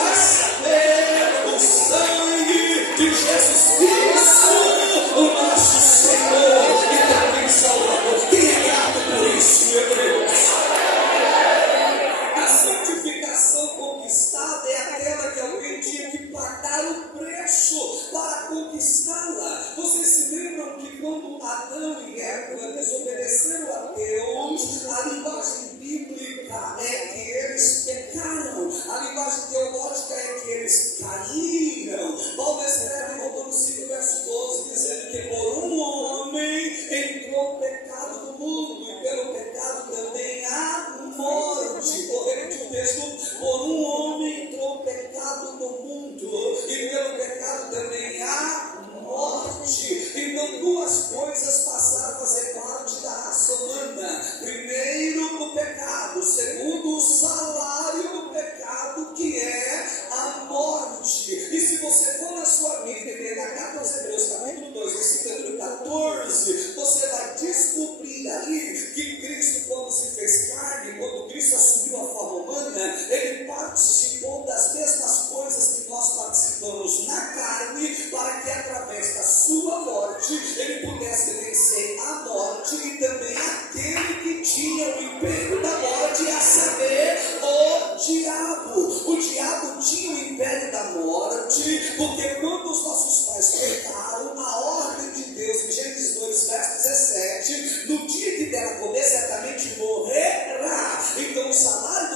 a saber, o sangue de Jesus Cristo, o nosso Senhor e também Salvador. Quem é grato por isso, meu Deus? A santificação conquistada é aquela que alguém tinha que pagar o preço para conquistá-la. Vocês se lembram que quando Adão e Eva desobedeceram a Deus, a linguagem bíblica é que eles pecaram, a linguagem teológica é que eles caíram. Paulo escreve em Romanos 5, verso 12, dizendo que por um homem entrou o pecado no mundo, e pelo pecado também a morte. Vou repetir o texto: por um homem entrou o pecado no mundo, e pelo pecado também a morte. Então duas coisas passaram a fazer parte da raça humana. Primeiro, o pecado. Segundo, o salário do pecado, que é a morte. E se você for na sua Bíblia, ler na carta aos Hebreus, capítulo 2, versículo 14, você vai descobrir ali que Cristo, quando se fez carne, quando Cristo assumiu a forma humana, ele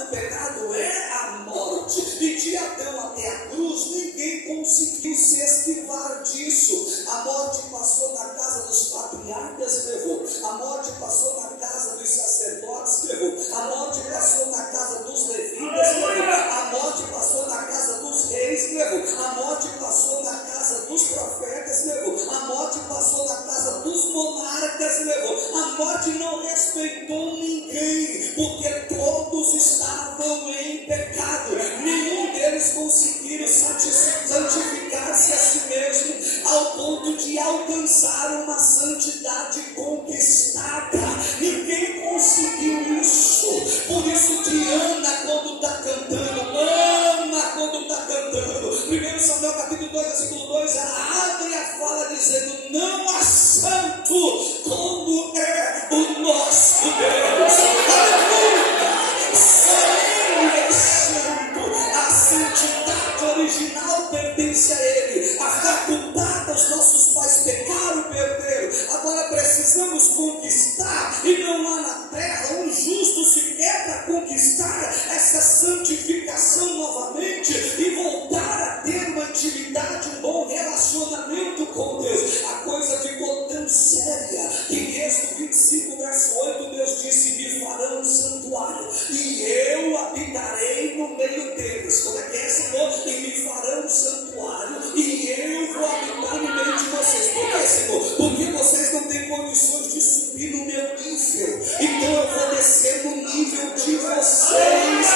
do pecado é a morte. E de Adão até a cruz, ninguém conseguiu se esquivar disso. A morte passou na casa dos patriarcas e levou. A morte passou na casa dos sacerdotes e levou. A morte passou na casa dos levitas e levou. A morte passou na casa dos reis e levou. A morte passou na casa dos profetas e levou. A morte passou na casa dos monarcas e levou. A morte não respeitou ninguém, porque todos estavam em pecado. Nenhum deles conseguiram santificar-se a si mesmo ao ponto de alcançar uma santidade conquistada. Ninguém conseguiu isso. Por isso Diana, quando está cantando, ama quando está cantando. 1 Samuel capítulo 2, versículo 2, ela abre a fala dizendo: não há santo como é o nosso Deus. Aleluia! Só Ele é santo. A santidade original pertence a Ele. A faculdade, os nossos pais pecaram e perderam. Agora precisamos conquistar, e não há na terra um justo sequer para conquistar essa santificação novamente e voltar a ter uma intimidade, um bom relacionamento com Deus. A coisa ficou tão séria que em Êxodo 25, verso 8, Deus disse: me farão um santuário e eu habitarei no meio deles. Como é que é, Senhor? E me farão um santuário e eu vou habitar no meio de vocês. Por que, Senhor? Porque vocês não têm condições de subir no meu nível, então eu vou descer no nível de vocês.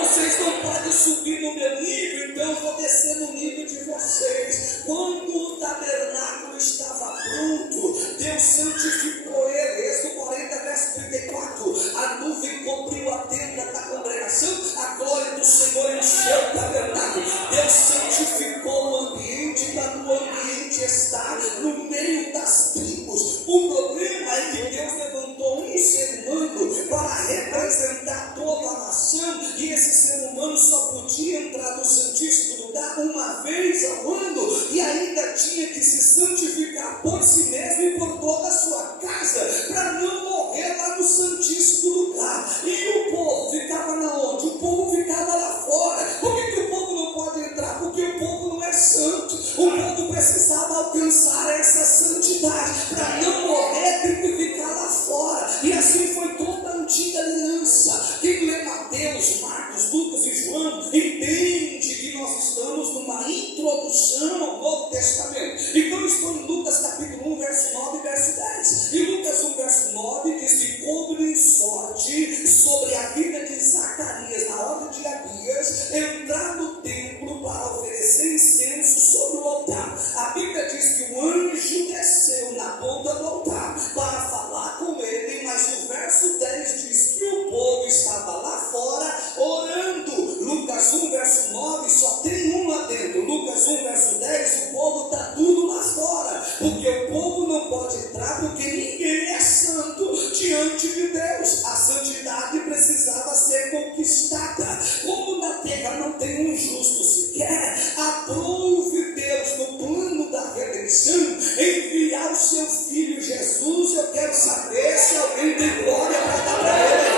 Vocês não podem subir no meu nível, então eu vou descer no nível de vocês. Quando o tabernáculo estava pronto, Deus santificou ele. Êxodo 40, verso 34. A nuvem cobriu a tenda da congregação, a glória do Senhor encheu o tabernáculo. Deus santificou o ambiente, para o ambiente estar no meio das tribos. O problema é que Deus levantou um ser humano para representar toda a nação, e esse ser humano só podia entrar no Santíssimo Lugar uma vez ao ano, e ainda tinha que se santificar por si mesmo e por toda a sua casa, para não morrer lá no Santíssimo Lugar. E o povo ficava na onde? O povo ficava lá fora. Por que o povo não pode entrar? Porque o povo não é santo. O povo precisava alcançar essa santidade para não morrer, tem que ficar lá fora. E assim foi toda a antiga aliança. Quem lê Mateus, Marcos, Lucas e João entende que nós estamos numa introdução ao Novo Testamento. Então estou em Lucas capítulo 1, verso 9 e verso 10. E Lucas 1, verso 9 diz que coube-lhe sorte sobre a vida de Zacarias, na ordem de Abias, entrar no templo para oferecer incenso sobre o altar. A Bíblia diz que o anjo desceu na ponta do altar para falar com ele, mas o verso 10 diz que o povo estava lá fora orando. Lucas 1, verso 9, só tem um lá dentro. Lucas 1, verso 10, o povo está tudo lá fora, porque o povo não pode entrar, porque ninguém é santo diante de Deus. A santidade precisava ser conquistada. Como na terra não tem um justo sequer, aprove Deus, no plano da redenção, enviar o seu Filho Jesus. Eu quero saber se alguém tem glória para dar para ele.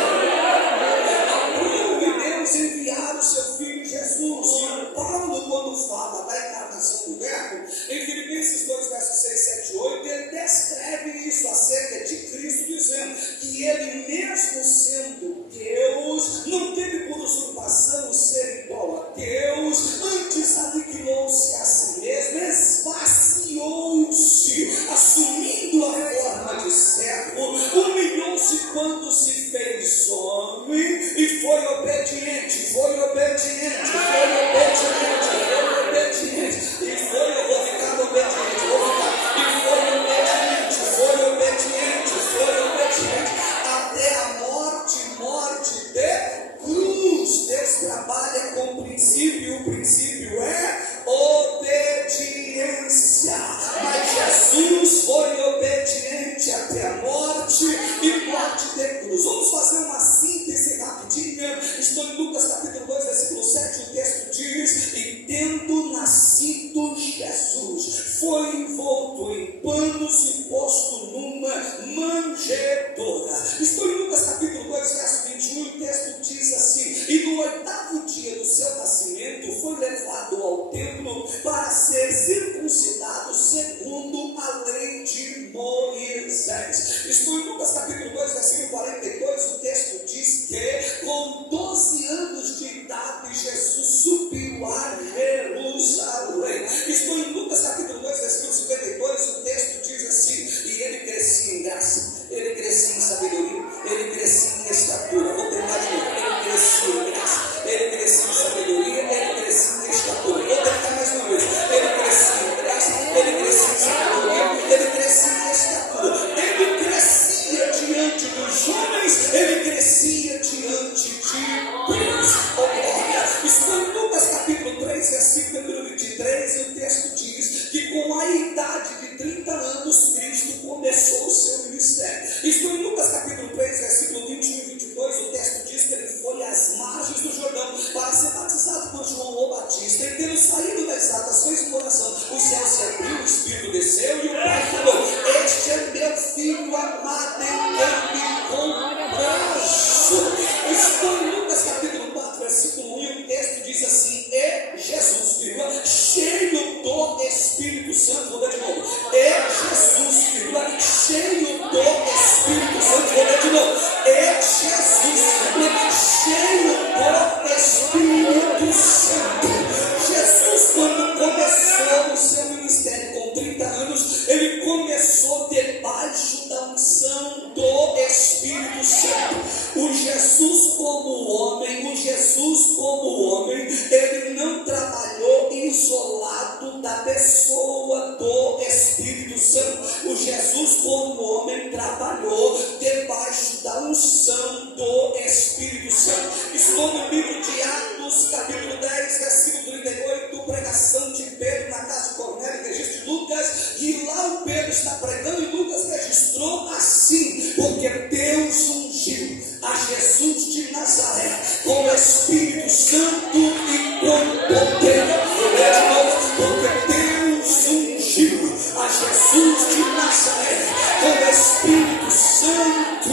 Aprove Deus enviar o seu Filho Jesus. E Paulo, quando fala da encarnação do Verbo, em Filipenses 2, versos 6, 7 e 8, ele descreve isso acerca de Cristo, dizendo que ele mesmo sendo Deus, não teve por usurpação o ser igual a Deus, antes aniquilou-se a si mesmo, esvaziou-se, assumindo a forma de servo, humilhou-se quando se fez homem e foi obediente, e foi obediente. Eu vou ficar obediente, foi obediente, até a morte de cruz. Deus trabalha com o princípio, e o princípio é obediência. Mas Jesus foi obediente até a morte e morte de cruz. Vamos fazer uma síntese rapidinha. Estou em Lucas capítulo 2, versículo 7, o texto diz: e tendo nascido Jesus, foi envolto em panos e posto numa manjedoura. Estou em Lucas capítulo 2, verso 21, o texto diz assim: e no 8º dia do seu nascimento foi levado ao templo para ser circuncidado segundo a lei de Moisés. Estou em Lucas capítulo 2, versículo 42, o texto diz que com 12 anos de idade Jesus subiu a Jerusalém. Estou em Lucas capítulo 2, versículo 52, o texto diz assim: e ele crescia em graça, ele crescia em sabedoria, ele crescia em estatura. Vou tentar de novo. Ele crescia em graça, ele crescia em sabedoria, ele crescia em estatura. Vou tentar mais uma vez. Ele crescia em graça, ele crescia em sabedoria, ele crescia em estatura. Ele crescia diante dos homens, ele crescia diante de Deus. Olha, estou em Lucas capítulo 3, versículo número 23, e o texto diz que com a idade de 30 anos Cristo começou o seu ministério. Estou em Lucas capítulo 3, versículo 21 e 22, o texto diz que ele foi às margens do Jordão para ser batizado por João o Batista, e tendo saído das águas fez uma oração, o céu se abriu, o Espírito desceu e o Pai falou: este é meu filho amado em quem me comprazo. Estou em Lucas capítulo 4, versículo 1, e o texto diz assim: e Jesus, cheio do Espírito Santo, vou ler de novo, e Jesus, cheio do Espírito Santo, vou ler de novo, e Jesus, cheio do Espírito Santo. Jesus, quando começou o seu ministério com 30 anos, ele começou debaixo da unção do Espírito Santo. O Jesus como homem, ele não trabalhou isolado da pessoa do Espírito Santo. O Jesus como homem trabalhou debaixo da unção do Espírito Santo. Estou no livro de Atos, capítulo 10, versículo 38, pregação de Pedro na casa de Cornélio, registro de Lucas, e lá o Pedro está pregando, e Lucas registrou assim: porque Deus ungiu a Jesus de Nazaré com o Espírito Santo e com poder. Porque Deus ungiu a Jesus de Nazaré com o Espírito Santo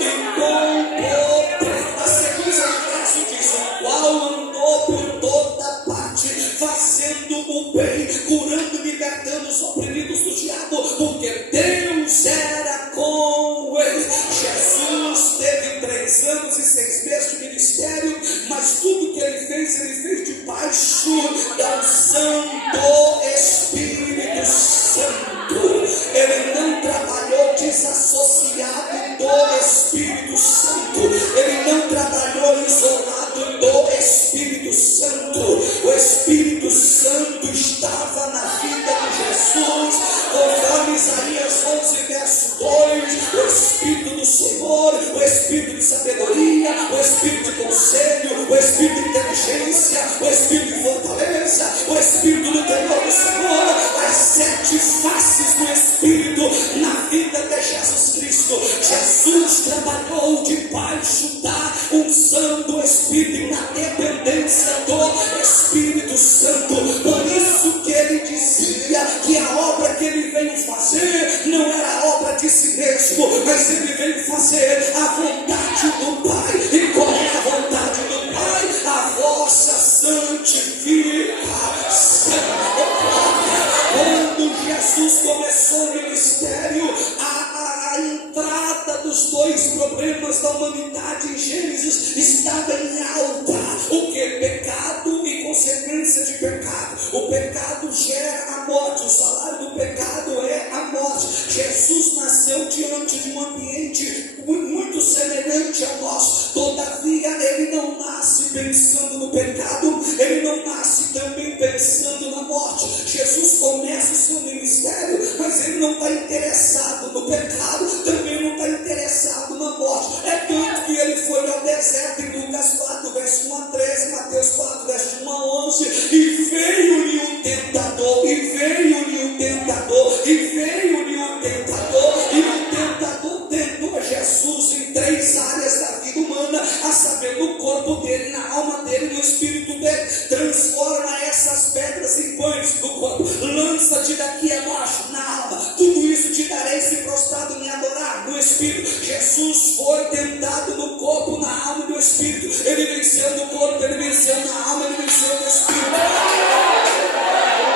e com poder. A sequência do verso diz: o qual andou por toda parte, fazendo o bem, curando e libertando os oprimidos do diabo, porque Deus era com ele. Jesus teve 3 anos e 6 meses de ministério, mas tudo que ele fez debaixo da unção do Espírito Santo. Ele não trabalhou desassociado do Espírito Santo, ele não trabalhou isolado do Espírito Santo. O Espírito Santo estava na vida de Jesus, conforme Isaías 11, verso 2, o Espírito do Senhor, o Espírito de sabedoria, o Espírito de conselho, o Espírito de inteligência, o Espírito de fortaleza, o Espírito do temor do Senhor, as 7 faces do Espírito na vida de Jesus Cristo. Jesus trabalhou debaixo da unção do Espírito e na dependência do Espírito Santo. Por isso que ele dizia que a obra que ele veio fazer não era a obra de si mesmo, mas ele veio fazer a vontade do Pai. E qual é a vontade do Pai? A vossa santificação. Quando Jesus começou o ministério, a entrada dos 2 problemas da humanidade em Gênesis estava em alta. O que? Pecado e consequência de pecado. O pecado gera a morte, o salário do pecado é a morte. Jesus nasceu diante de um ambiente muito semelhante a nós, todavia ele não nasce pensando no pecado, ele não nasce também pensando na morte. Jesus começa o seu ministério, mas ele não está interessado no pecado, também não está interessado na morte. É tanto que ele foi ao deserto em Lucas 4, verso 1 a 13, Mateus 4, verso 1 a 11, e veio-lhe o tentador, e veio-lhe o tentador, e veio-lhe o tentador, e o tentador tentou Jesus em 3 áreas da vida humana, a saber, no corpo dele, na alma dele, no espírito dele. Transforma essas pedras em pães do corpo, lança-te daqui abaixo na alma, tudo isso te darei se prostrado me adorar no espírito. Jesus Jesus foi tentado no corpo, na alma e no espírito. Ele venceu no corpo, ele venceu na alma, ele venceu no espírito.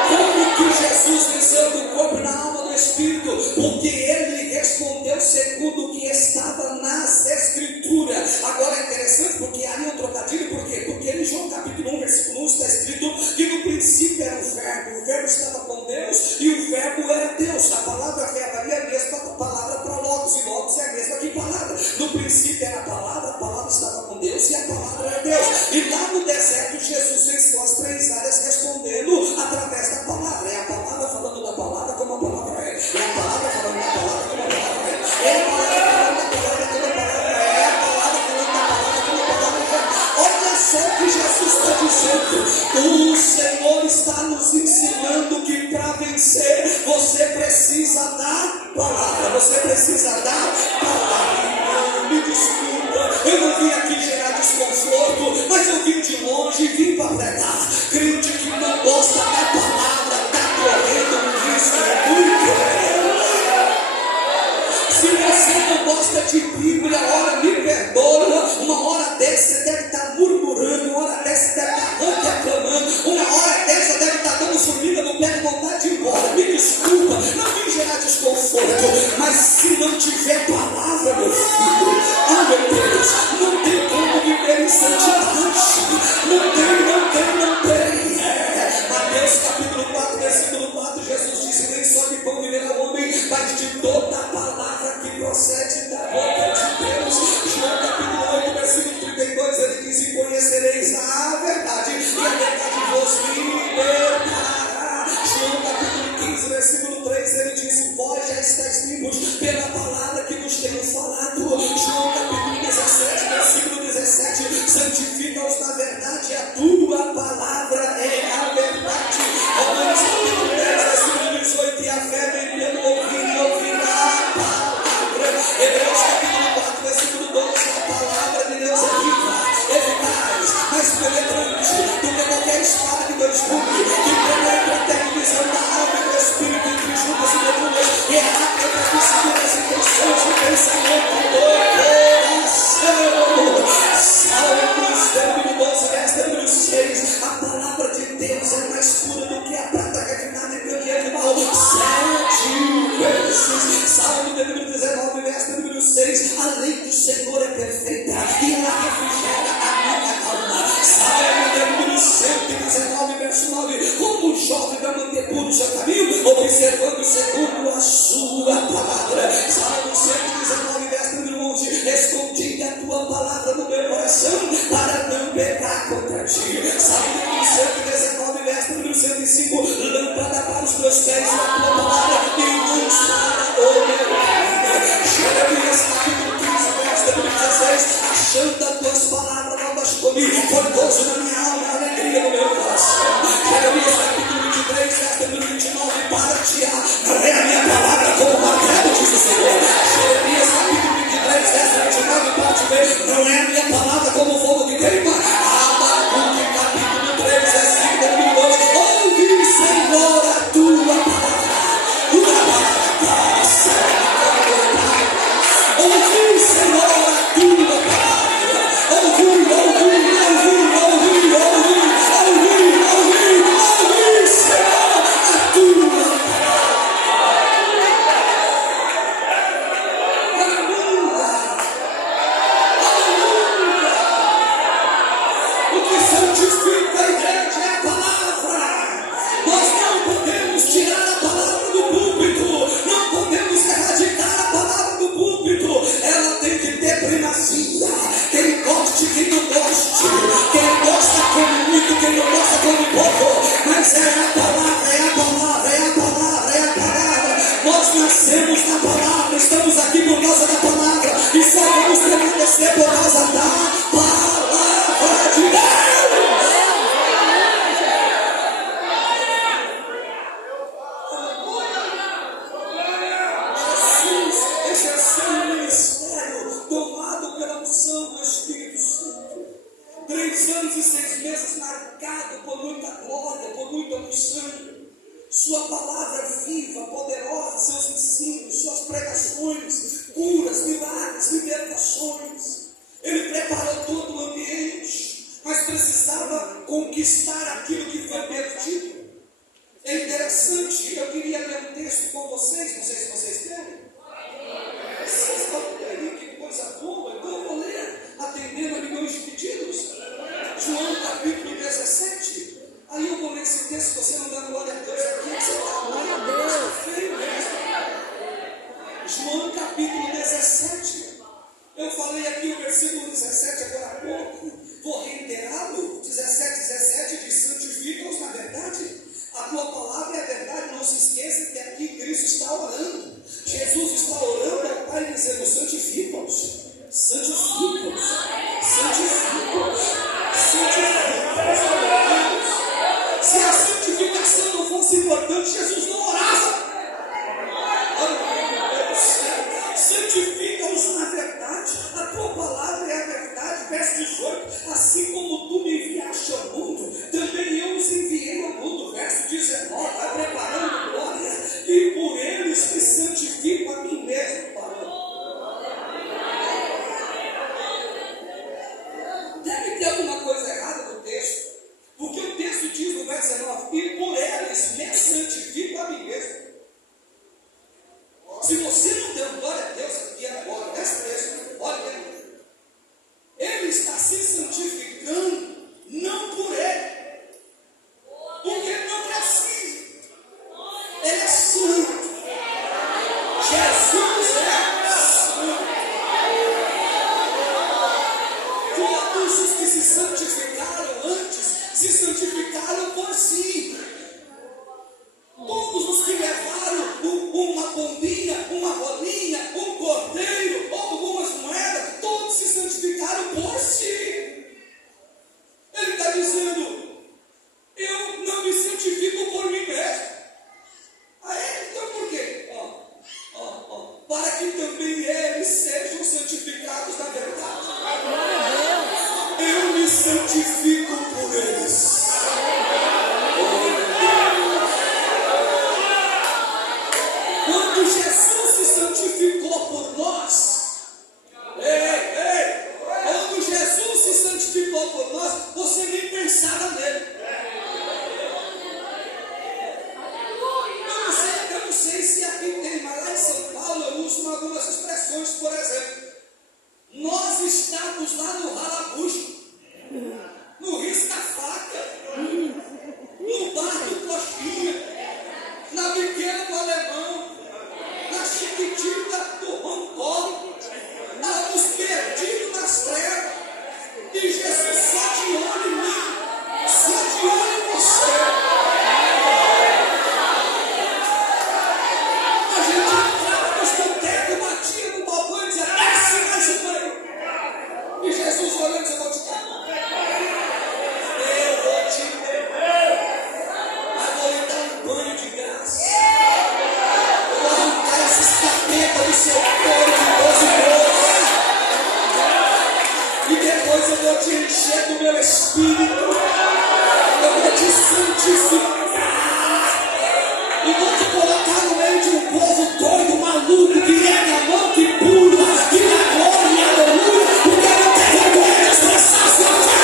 Como que Jesus venceu no corpo, na alma e no espírito? Porque ele respondeu segundo o que estava nas Escrituras. Agora é interessante porque ali é um trocadilho, por quê? Porque em João capítulo 1, versículo 1 está escrito que no princípio era o verbo estava com Deus e o verbo era Deus. A palavra verbo ali é a mesma palavra para logos, e logos é a mesma que palavra. No princípio era a palavra estava com Deus e a palavra era Deus. E lá no deserto Jesus venceu as 3 áreas respondendo através da palavra. É a palavra falando da palavra como a palavra é. É a palavra falando da palavra como a palavra é. É a palavra falando da palavra como a palavra é. É a palavra falando da palavra como a palavra é. Olha só o que Jesus está dizendo. O Senhor está nos ensinando que para vencer você precisa da palavra. Você precisa da palavra. Não, me desculpa, eu não vim aqui gerar desconforto, mas eu vim de longe e vim para pregar. Crente que não gosta da palavra está correndo um risco muito grande. Se você não gosta de Bíblia, ora, me perdoa. Uma hora dessa você deve estar murmurando, uma hora dessa você deve estar reclamando, uma hora dessa deve estar dando formiga no pé de vontade de ir embora. Me desculpa, não vim gerar desconforto, mas se não tiver palavra, meu filho, oh meu Deus, não tem como viver em santidade. Não tem. Mateus capítulo 4, versículo 4, Jesus disse: nem só de pão viverá o homem, mas de toda a palavra que procede da boca de Deus. João capítulo 8, versículo 32, ele diz: e conhecereis a verdade, e a verdade vos libertará. João capítulo 15, versículo 3, ele diz: vós já estáis limpos pela palavra que vos tenho falado. João capítulo 17, versículo 17, santifica-os na verdade, a tua palavra é a verdade. Romanos capítulo 10, versículo 18, e a fé vem pelo ouvir e ouvir a palavra. Hebreus capítulo 4, versículo 12, a palavra de Deus é viva, eficaz, mais penetrante do que qualquer espada de 2 gumes, que penetra até a divisão da alma e do espírito, entre juntas e medulas, e é rápida para discernir as intenções do pensamento do coração. Salmos capítulo 12, versículo 6, a palavra de Deus é mais pura do que a prata refinada e pelo animal 7 vezes. Salmo capítulo 19, versículo 6, a lei do Senhor é perfeita e ela refrigera a minha alma. Salmo capítulo 119, verso 9, como um jovem vai manter puro o seu caminho, observando segundo a sua palavra. Salmo 119, versículo 11, escondi a tua palavra no meu coração para não pecar contra ti. Salmo 119, versículo 105, lâmpada para os teus pés, a tua palavra e luz para o meu caminho. Jeremias capítulo 15, versículo 16, achando as tuas palavras novas comigo, foi gozo na minha alma, alegria no meu coração. Jeremias capítulo 23, versículo 29, para ti não é a minha palavra como martelo, diz o Senhor. Jeremias capítulo 23, versículo 29, para te ver, não é a minha palavra como fogo que queima. Abacuque capítulo 3, versículo 2, ouve, Senhor, a tua palavra. Tua palavra será como pai. Ouve, Senhor, a tua palavra. Ouve, Senhor, a tua pregações, curas, milagres, libertações. Ele preparou todo o ambiente, mas precisava conquistar aquilo que foi perdido. É interessante, eu queria ler um texto com vocês, não sei se vocês querem. Vocês estão aí, que coisa boa, então eu vou ler, atendendo a milhões de pedidos. João capítulo 17. Aí eu vou ler esse texto, se você não dá glória a Deus aqui, você está glória a Deus, feio mesmo. João capítulo 17. Eu falei aqui o versículo 17 agora há pouco, vou reiterá-lo. 17 diz: santifica-os na verdade. A tua palavra é a verdade. Não se esqueça que aqui Cristo está orando. Jesus está orando ao Pai dizendo: santifica-os, santifica-os, santifica-os, santifica-os. Se a santificação não fosse importante, Jesus não orava. Santifica-os na verdade. A tua palavra é a verdade. Verso 18: assim como tu me enviaste ao mundo, também eu os enviei ao mundo. Verso 19: vai preparando glória, e por eles me santifico a mim mesmo. Deve ter alguma coisa errada no texto, porque o texto diz no verso 19: e por eles me santifico a mim mesmo. Se você não deu glória a Deus aqui agora, nesse texto, olha, ele está se santificando, não por ele, porque ele não precisa, ele é santo. Jesus é santo. Todos os que se santificaram antes, se santificaram por si. Todos os que levaram uma pombinha, uma rolinha, um cordeiro ou algumas moedas, todos se santificaram por si. Ele está dizendo: eu não me santifico por mim mesmo. Aí, então por quê? Para que também eles sejam santificados na verdade. Eu me santifico por eles. Quando Jesus se santificou por nós, quando Jesus se santificou por nós, você nem pensava nele. Eu não sei se aqui tem, mas lá em São Paulo eu uso algumas expressões. Por exemplo, nós estamos lá no ralabucho, no risca-faca, no bar do coxinha, na biqueira do alemão, na chiquitita do Hong Kong. Estávamos perdidos nas trevas, e Jesus só de olho em mim, só de olho em você. A gente entrava no escoteiro, batia no balcão e dizia: desce mais um banho. E Jesus olhando e disse: eu vou te dar. Eu vou te dar. Mas vou lhe dar um banho de graça. Vou arrancar esses capetas do seu corpo de 12 gols. E depois eu vou te encher do meu espírito. Eu vou te santificar. E vou te colocar no meio de um povo doido, maluco, que é da mão, que pula, que dá glória, aleluia, porque não tem vergonha de expressar sua fé.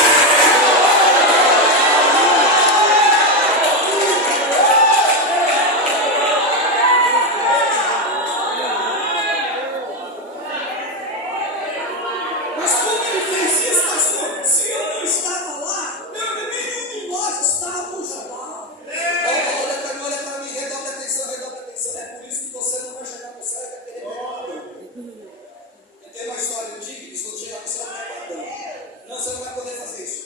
Mas como ele fez isso, pastor? Se eu não estava lá, nenhum de nós estávamos lá. Olha para mim, redobre a atenção. É por isso que você não vai chegar no céu e vai querer ver. Tem uma história antiga que quando chegar no céu não vai guardando. Não, você não vai poder fazer isso.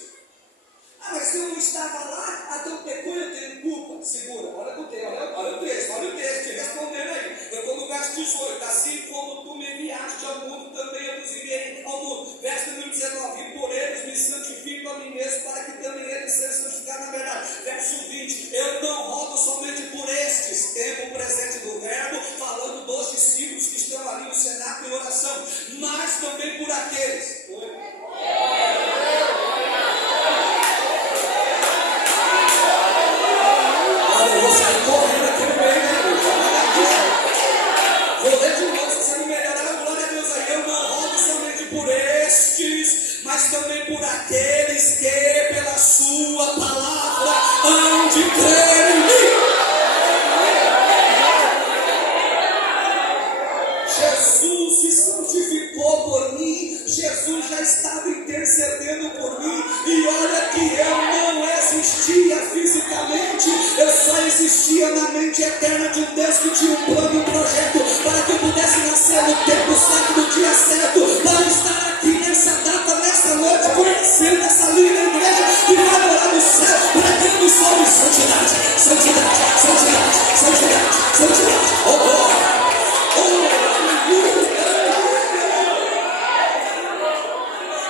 Mas se eu não estava lá, até o pecado eu tenho culpa. Segura, olha o texto, te respondendo aí. Eu estou no verso 18. Assim como tu me enviaste ao mundo, também eu os enviei ao mundo. Verso 19. E por eles me santifico a mim mesmo, para que também eles sejam santificados na verdade. Verso 20. Eu não rogo somente por estes, tempo presente do verbo, falando dos discípulos que estão ali no cenáculo em oração, mas também por aqueles. Olha, eu vou sair correndo aqui no meio da igreja. Vou ler de novo, se você não melhorar, glória a Deus aí. Eu não rogo somente por estes, mas também por aqueles que pela sua palavra hão de crer em mim. Jesus se santificou por mim, Jesus já estava intercedendo por mim, e olha que eu não existia fisicamente, eu só existia na mente eterna de um Deus que tinha um plano e um projeto para que eu pudesse nascer no tempo certo, no dia certo, para estar aqui nessa data, nessa noite, conhecendo essa linda igreja que vai morar no céu, pregando sobre santidade, santidade, santidade, santidade, santidade. Oh, glória!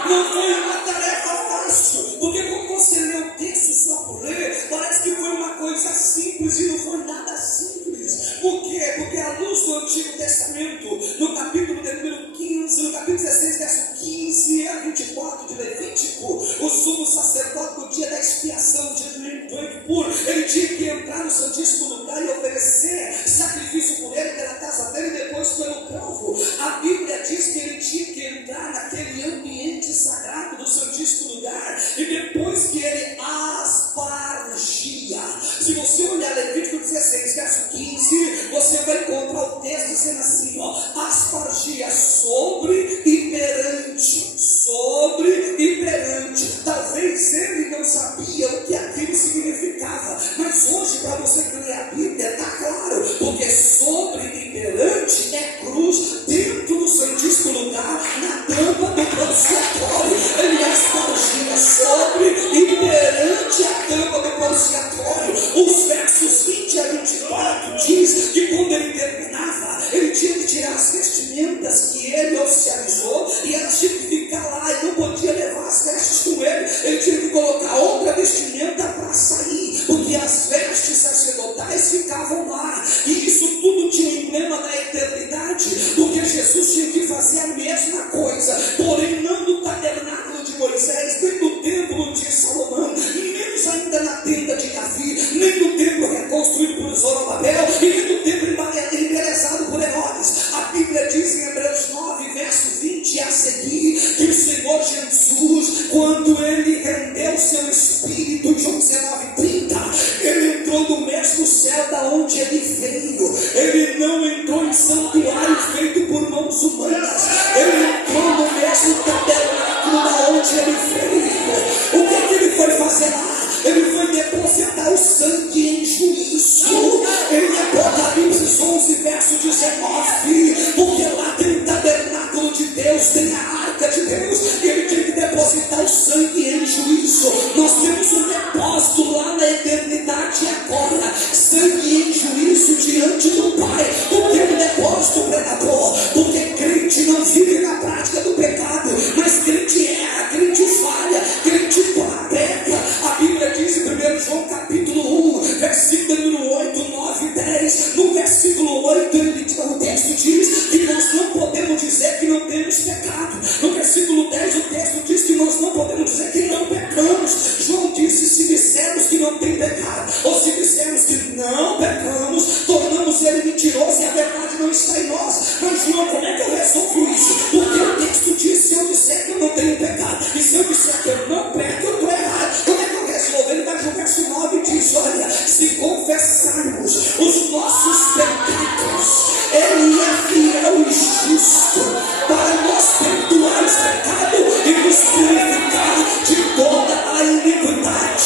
Não foi uma tarefa fácil, porque quando você lê o texto só por ler, parece que foi uma coisa simples e não foi nada simples. Por quê? Porque à luz do Antigo Testamento, no capítulo de número 15, no capítulo 16, verso 15 a 24 de Levítico, o sumo sacerdote no dia da expiação, no dia do limpo e puro, ele tinha que entrar no Santíssimo Lugar e oferecer sacrifício por ele, pela casa dele e depois pelo povo. A Bíblia diz que ele tinha que entrar naquele ambiente sagrado do Santíssimo Lugar, e depois que ele aspargia. Se você olhar Levítico 16, verso 15, você vai encontrar o texto dizendo assim, ó, aspargia sobre e perante, sobre e perante. Talvez ele não sabia o que aquilo significava, mas hoje, para você que lê a Bíblia, está claro, porque sobre e perante é cruz dentro do Santíssimo Lugar, na tampa do propiciatório. Ele aspargia sobre e perante a tampa do propiciatório. Os versos 20 a 24 diz que quando ele terminava, ele tinha que tirar as vestimentas que ele oficializou, e elas tinham que ficar lá, e não podia levar as vestes com ele. Ele tinha que colocar outra vestimenta para sair, porque as vestes sacerdotais ficavam lá, e isso tudo tinha um emblema na eternidade, porque Jesus tinha que fazer a mesma coisa, porém não no tabernáculo de Moisés, nem no templo de Salomão, menos ainda na tenda de Davi, nem no templo reconstruído por Zorobabel, e nem no templo embelezado por Herodes. A Bíblia diz em Hebreus 9, verso 20 a seguir, que o Senhor Jesus, quando ele rendeu seu espírito, João 19:30, ele entrou no mesmo céu da onde ele veio. Ele não entrou em santuário feito por mãos humanas, ele entrou no mesmo tabernáculo da onde ele veio. O que ele foi fazer lá? Ele foi depositar o sangue em juízo. Ele é Apocalipse 11, verso 19, porque lá tem o tabernáculo de Deus, tem a arca de Deus, e ele tinha que depositar o sangue em juízo. Nós temos um depósito lá na eternidade agora, sangue em juízo diante do Pai. Porque é um depósito predador, porque crente não vive na prática do pecado, mas crente erra, crente falha, crente peca. A Bíblia diz em 1 João capítulo 1, versículo número 8, 9 e 10, no versículo 8 o texto diz que nós não podemos dizer que não temos pecado. No versículo 10 o texto diz que nós não podemos dizer que não pecamos. João disse: se dissermos que não tem pecado, ou se dissermos que não pecamos, tornamos ele mentiroso e a verdade não está em nós. Mas João, como é que eu resolvo isso? Porque o texto diz: se eu disser que eu não tenho pecado, e se eu disser que eu não peco, eu estou errado. Como é que eu resolvo? Ele vai no verso 9 e diz: olha, se confessarmos os nossos pecados, ele é fiel e justo para nos perdoar os pecados e nos purificar de toda a iniquidade.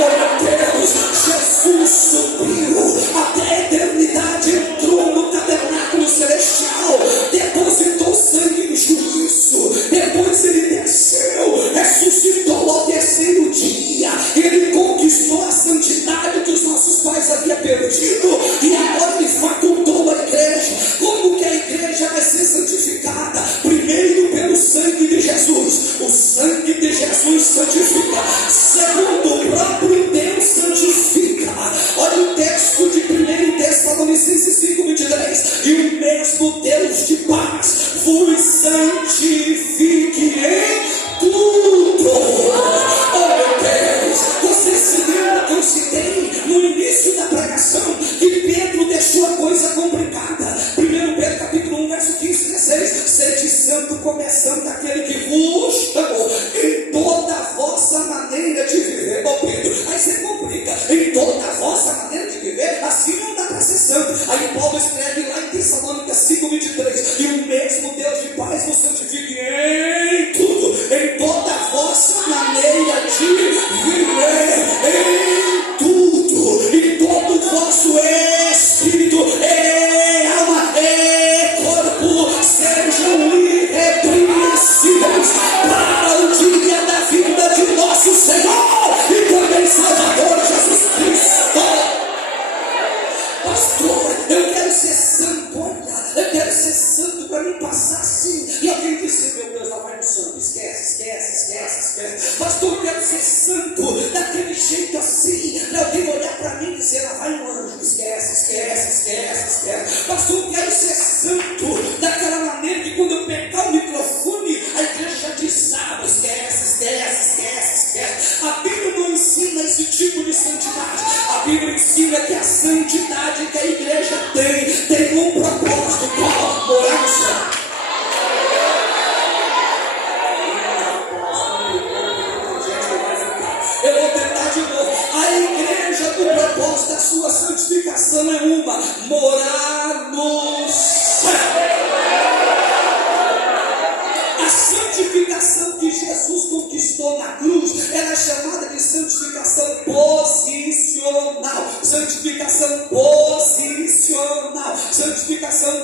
Oh Deus, Jesus subiu até a eternidade, entrou no tabernáculo celestial, depositou sangue em juízo, depois ele desceu, ressuscitou ao terceiro dia, ele conquistou a santidade que os nossos pais haviam perdido, e agora ele facultou a igreja. Como que a igreja vai ser santificada? Primeiro pelo sangue de Jesus. O sangue de Jesus santifica. Segundo, o próprio Deus santifica. Olha o texto de 1 Tessalonicenses 5:23. E o mesmo Deus de paz vos santifique em tudo. Oh meu Deus, você se lembra que eu citei no início da pregação que Pedro deixou a coisa complicada? 1 Pedro capítulo 1, verso 15 e 16. Sede santo, como é santo aquele que vos chamou. frutifique em tudo, em toda a vossa maneira de viver, em tudo, em todo o vosso espírito, e alma e corpo sejam irrepreensíveis para o dia da vinda de nosso Senhor e também Salvador Jesus Cristo. Pastor, eu quero ser santo, olha, eu quero ser santo para me passar assim. E alguém disse, meu Deus, lá vai no santo, esquece. Pastor, eu quero ser santo daquele jeito assim, para alguém olhar para mim e dizer, lá vai um anjo, esquece. Pastor, eu quero ser santo daquela maneira que quando eu pegar o microfone, a igreja já diz, sabe, esquece. A Bíblia não ensina esse tipo de santidade. A Bíblia ensina que a santidade que a igreja tem um propósito, qual? Morar no céu. Eu vou tentar de novo. A igreja, do propósito da sua santificação é uma: morar no céu. A santificação que Jesus conquistou na cruz, ela é chamada de santificação posicional. Santificação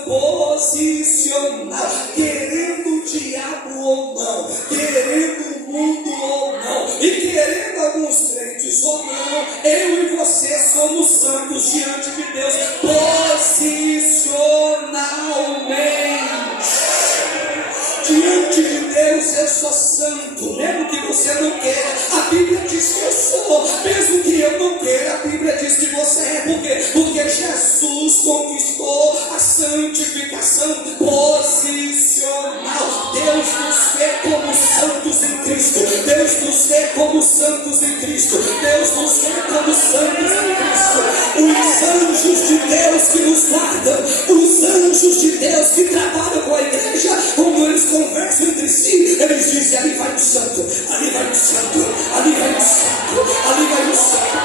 posicional. Querendo o diabo ou não, querendo o mundo ou não, e querendo alguns crentes ou não, eu e você somos santos diante de Deus posicionalmente. Diante de Deus eu sou santo, mesmo que você não queira. A Bíblia diz que eu sou, mesmo que eu não queira. A Bíblia diz que você é. Por quê? Porque Jesus conquistou a santificação posicional. Deus nos vê como santos em Cristo. Deus nos vê como santos em Cristo. Deus nos vê como santos em Cristo. Os anjos de Deus que nos guardam, os anjos de Deus que trabalham com a igreja, quando eles conversam entre si, eles dizem, ali vai o santo, ali vai o santo, ali vai o santo, ali vai o santo.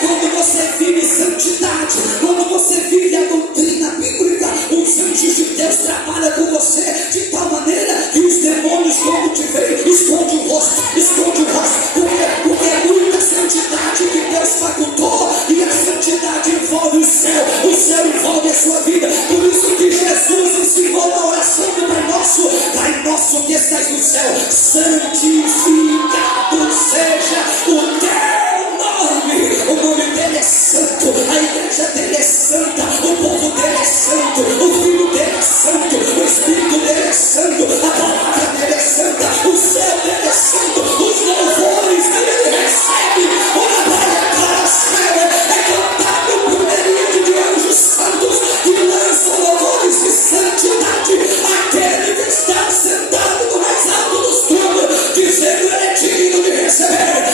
Quando você vive santidade, quando você vive a doutrina bíblica, os anjos de Deus trabalham com você de tal maneira que os demônios, quando te veem, esconde o rosto. Porque é muita santidade que Deus facultou, e a santidade envolve o céu envolve a sua vida. Por isso que Jesus ensinou na oração do Pai Nosso que estás no céu, santificado seja o teu nome. O nome dele é santo, a igreja dele é santa, o povo dele é santo, o filho dele é santo, o espírito dele é santo, a palavra dele é santa, o céu dele é santo, os louvores que ele recebe, uma glória para o céu é cantado por milhares de anjos santos que lançam louvores de santidade àquele que está sentado no mais alto dos tronos, dizendo, ele é digno de receber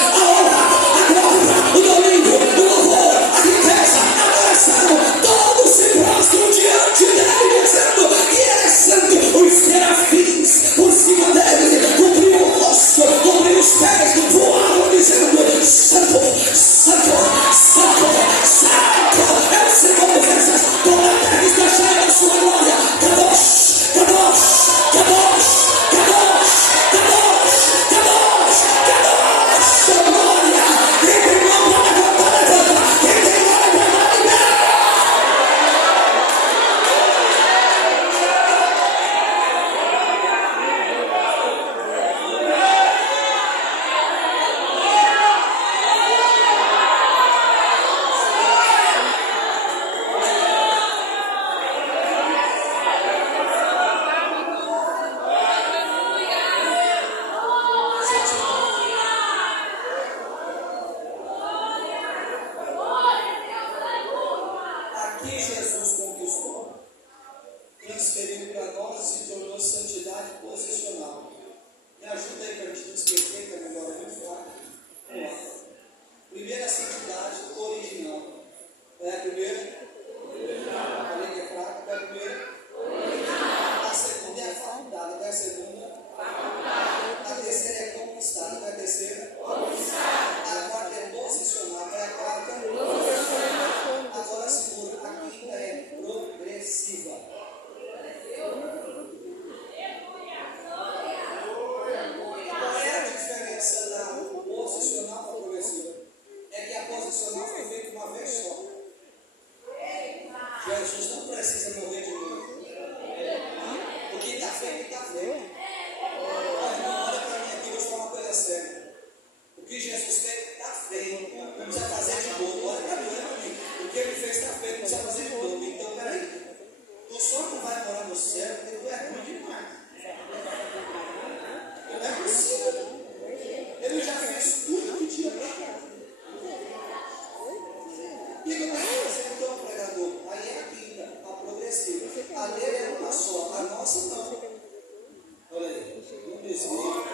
desvio.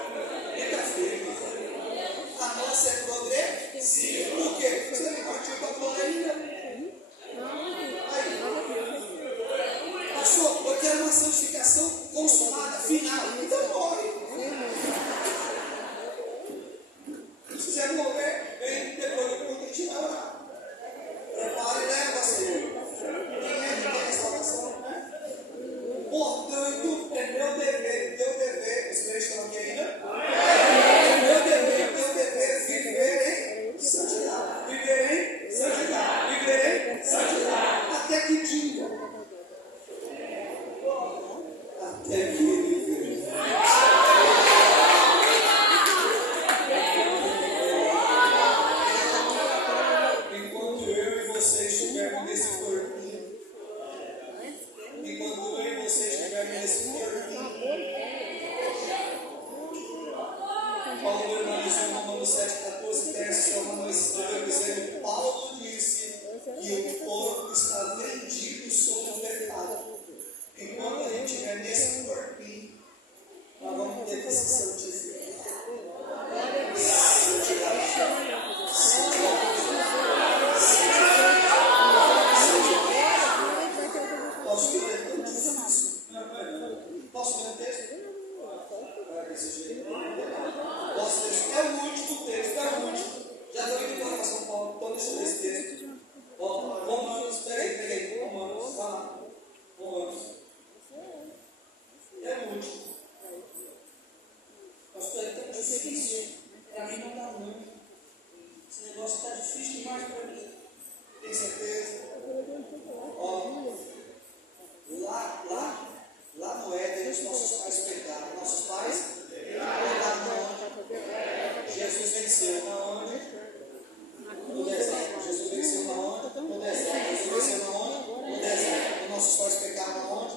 Fica firme. A nossa é progressiva. Por quê? Você não partiu para a glória ainda. Pastor, eu quero uma santificação consumada, final. Então morre. Se quiser morrer, vem depois do culto, a gente vai orar. Prepare e leva, Senhor. Quem é que quer restauração? Portanto, é meu dever, teu dever. Os crentes estão aqui ainda? É meu dever, teu dever, viver em santidade. Viver em santidade. Viver em santidade. Até que dia? Até que ele enquanto eu e você estivermos nesse corpinho, enquanto eu e você estivermos nesse corpinho, Paulo analisou no Romanos 7,14, teste Romanos escreveu dizendo, Paulo disse que o corpo está vendido sobre o pecado. Enquanto a gente estiver nesse corpinho, nós vamos ter que se santificar. Posso ler tão difícil? Posso ler o texto? Posso ler? É o último texto, é o último. Já estou indo embora para São Paulo, então deixa eu ler esse texto. Romanos, peguei, Romanos, vai lá. Romanos. É o último. Pastor, é tão difícil. Para mim não dá muito. Esse negócio está difícil demais para mim. Tem certeza? Ó, lá no Éden, os nossos pais pecaram. Nossos pais pecaram onde? Jesus venceu na onde? No deserto. Jesus venceu na onde? No deserto. Jesus venceu na onde? No deserto. Nossos pais pecaram na onde?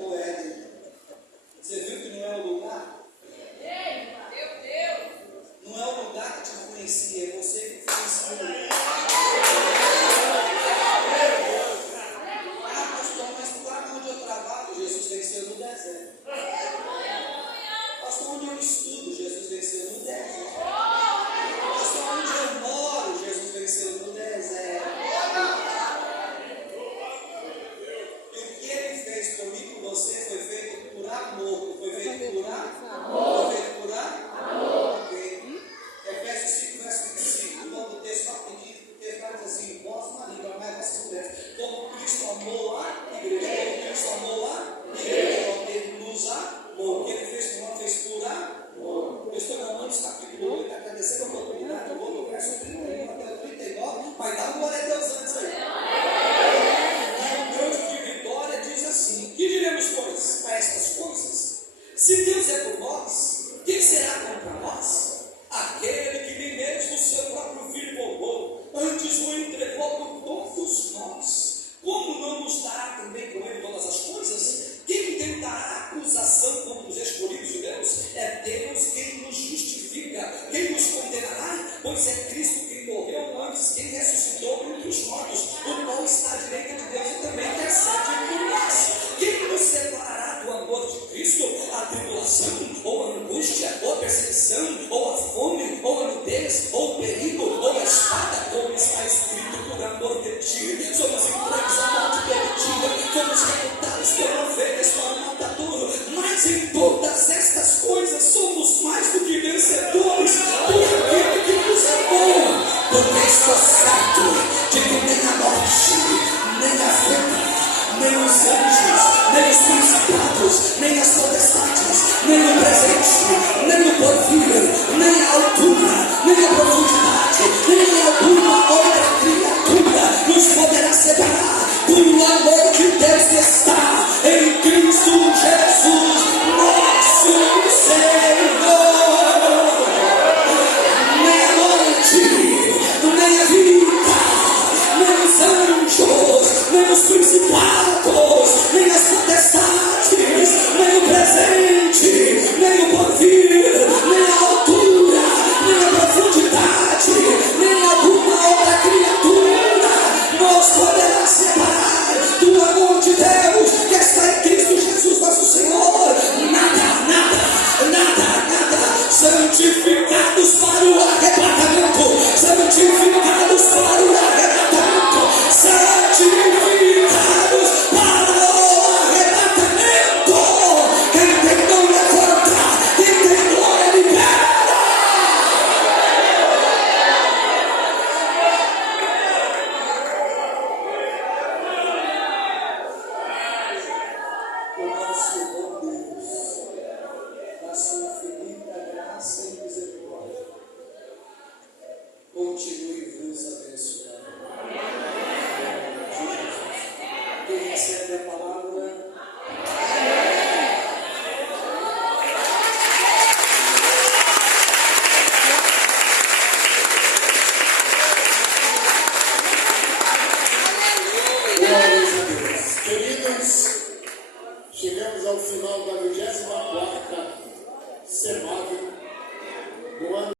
No Éden. Você viu que não é o lugar? Não é o lugar que te influencia, é você que influencia o lugar. Ah, pastor, mas lá onde eu trabalho, Jesus venceu no deserto. Pastor, onde eu estudo, Jesus venceu no deserto. Pastor, onde eu moro, Jesus venceu no deserto. E o que ele fez comigo e com você foi feito por amor. Foi feito por amor. Foi feito por amor. Ok. Efésios 5, verso 25. Todo o texto rapidinho, o texto vai dizer assim: vós, marido, amai vossas mulheres, como Cristo amou a igreja. Como Cristo amou a igreja. Como ele nos amou. O que ele fez por nós, fez por amor. Eu estou na Romanos capítulo 8, agradecendo a oportunidade. Eu vou no verso 31 até o 39. Mas dá um glória a Deus antes aí. E o Deus de vitória diz assim: que diremos, pois, a estas coisas? Se Deus é por nós, quem será contra nós? Aquele que nem mesmo o seu próprio filho poupou, antes o entregou por todos nós, como não nos dará também com ele todas as coisas? Quem tentará acusação contra os escolhidos de Deus? É Deus quem nos justifica. Quem nos condenará? Pois é Cristo quem morreu antes, quem ressuscitou entre os mortos, o qual está à direita de Deus e também intercede por nós. Quem nos separará do amor de Cristo? A tribulação, ou a angústia, ou a perseguição, ou a fome, ou a nudez, ou o perigo, ou a espada, como está escrito, por amor de ti somos entregues à morte todo dia, fomos reputados como ovelhas para o matadouro, mas em todas estas coisas somos mais do que vencedores por aquele que nos amou. Porque estou certo de que nem a morte, nem a vida, nem os anjos, nem os principados, nem as potestades, nem o santificados para o arrebatamento, santificados para o arrebatamento, santificados para o arrebatamento. Quem tem mão levanta, quem tem glória libera. O nosso bom Deus, da sua infinita graça e misericórdia, continue vos abençoando. Quem recebe a palavra, Glórias a Deus. Queridos, chegamos ao final da 24ª semana do ano.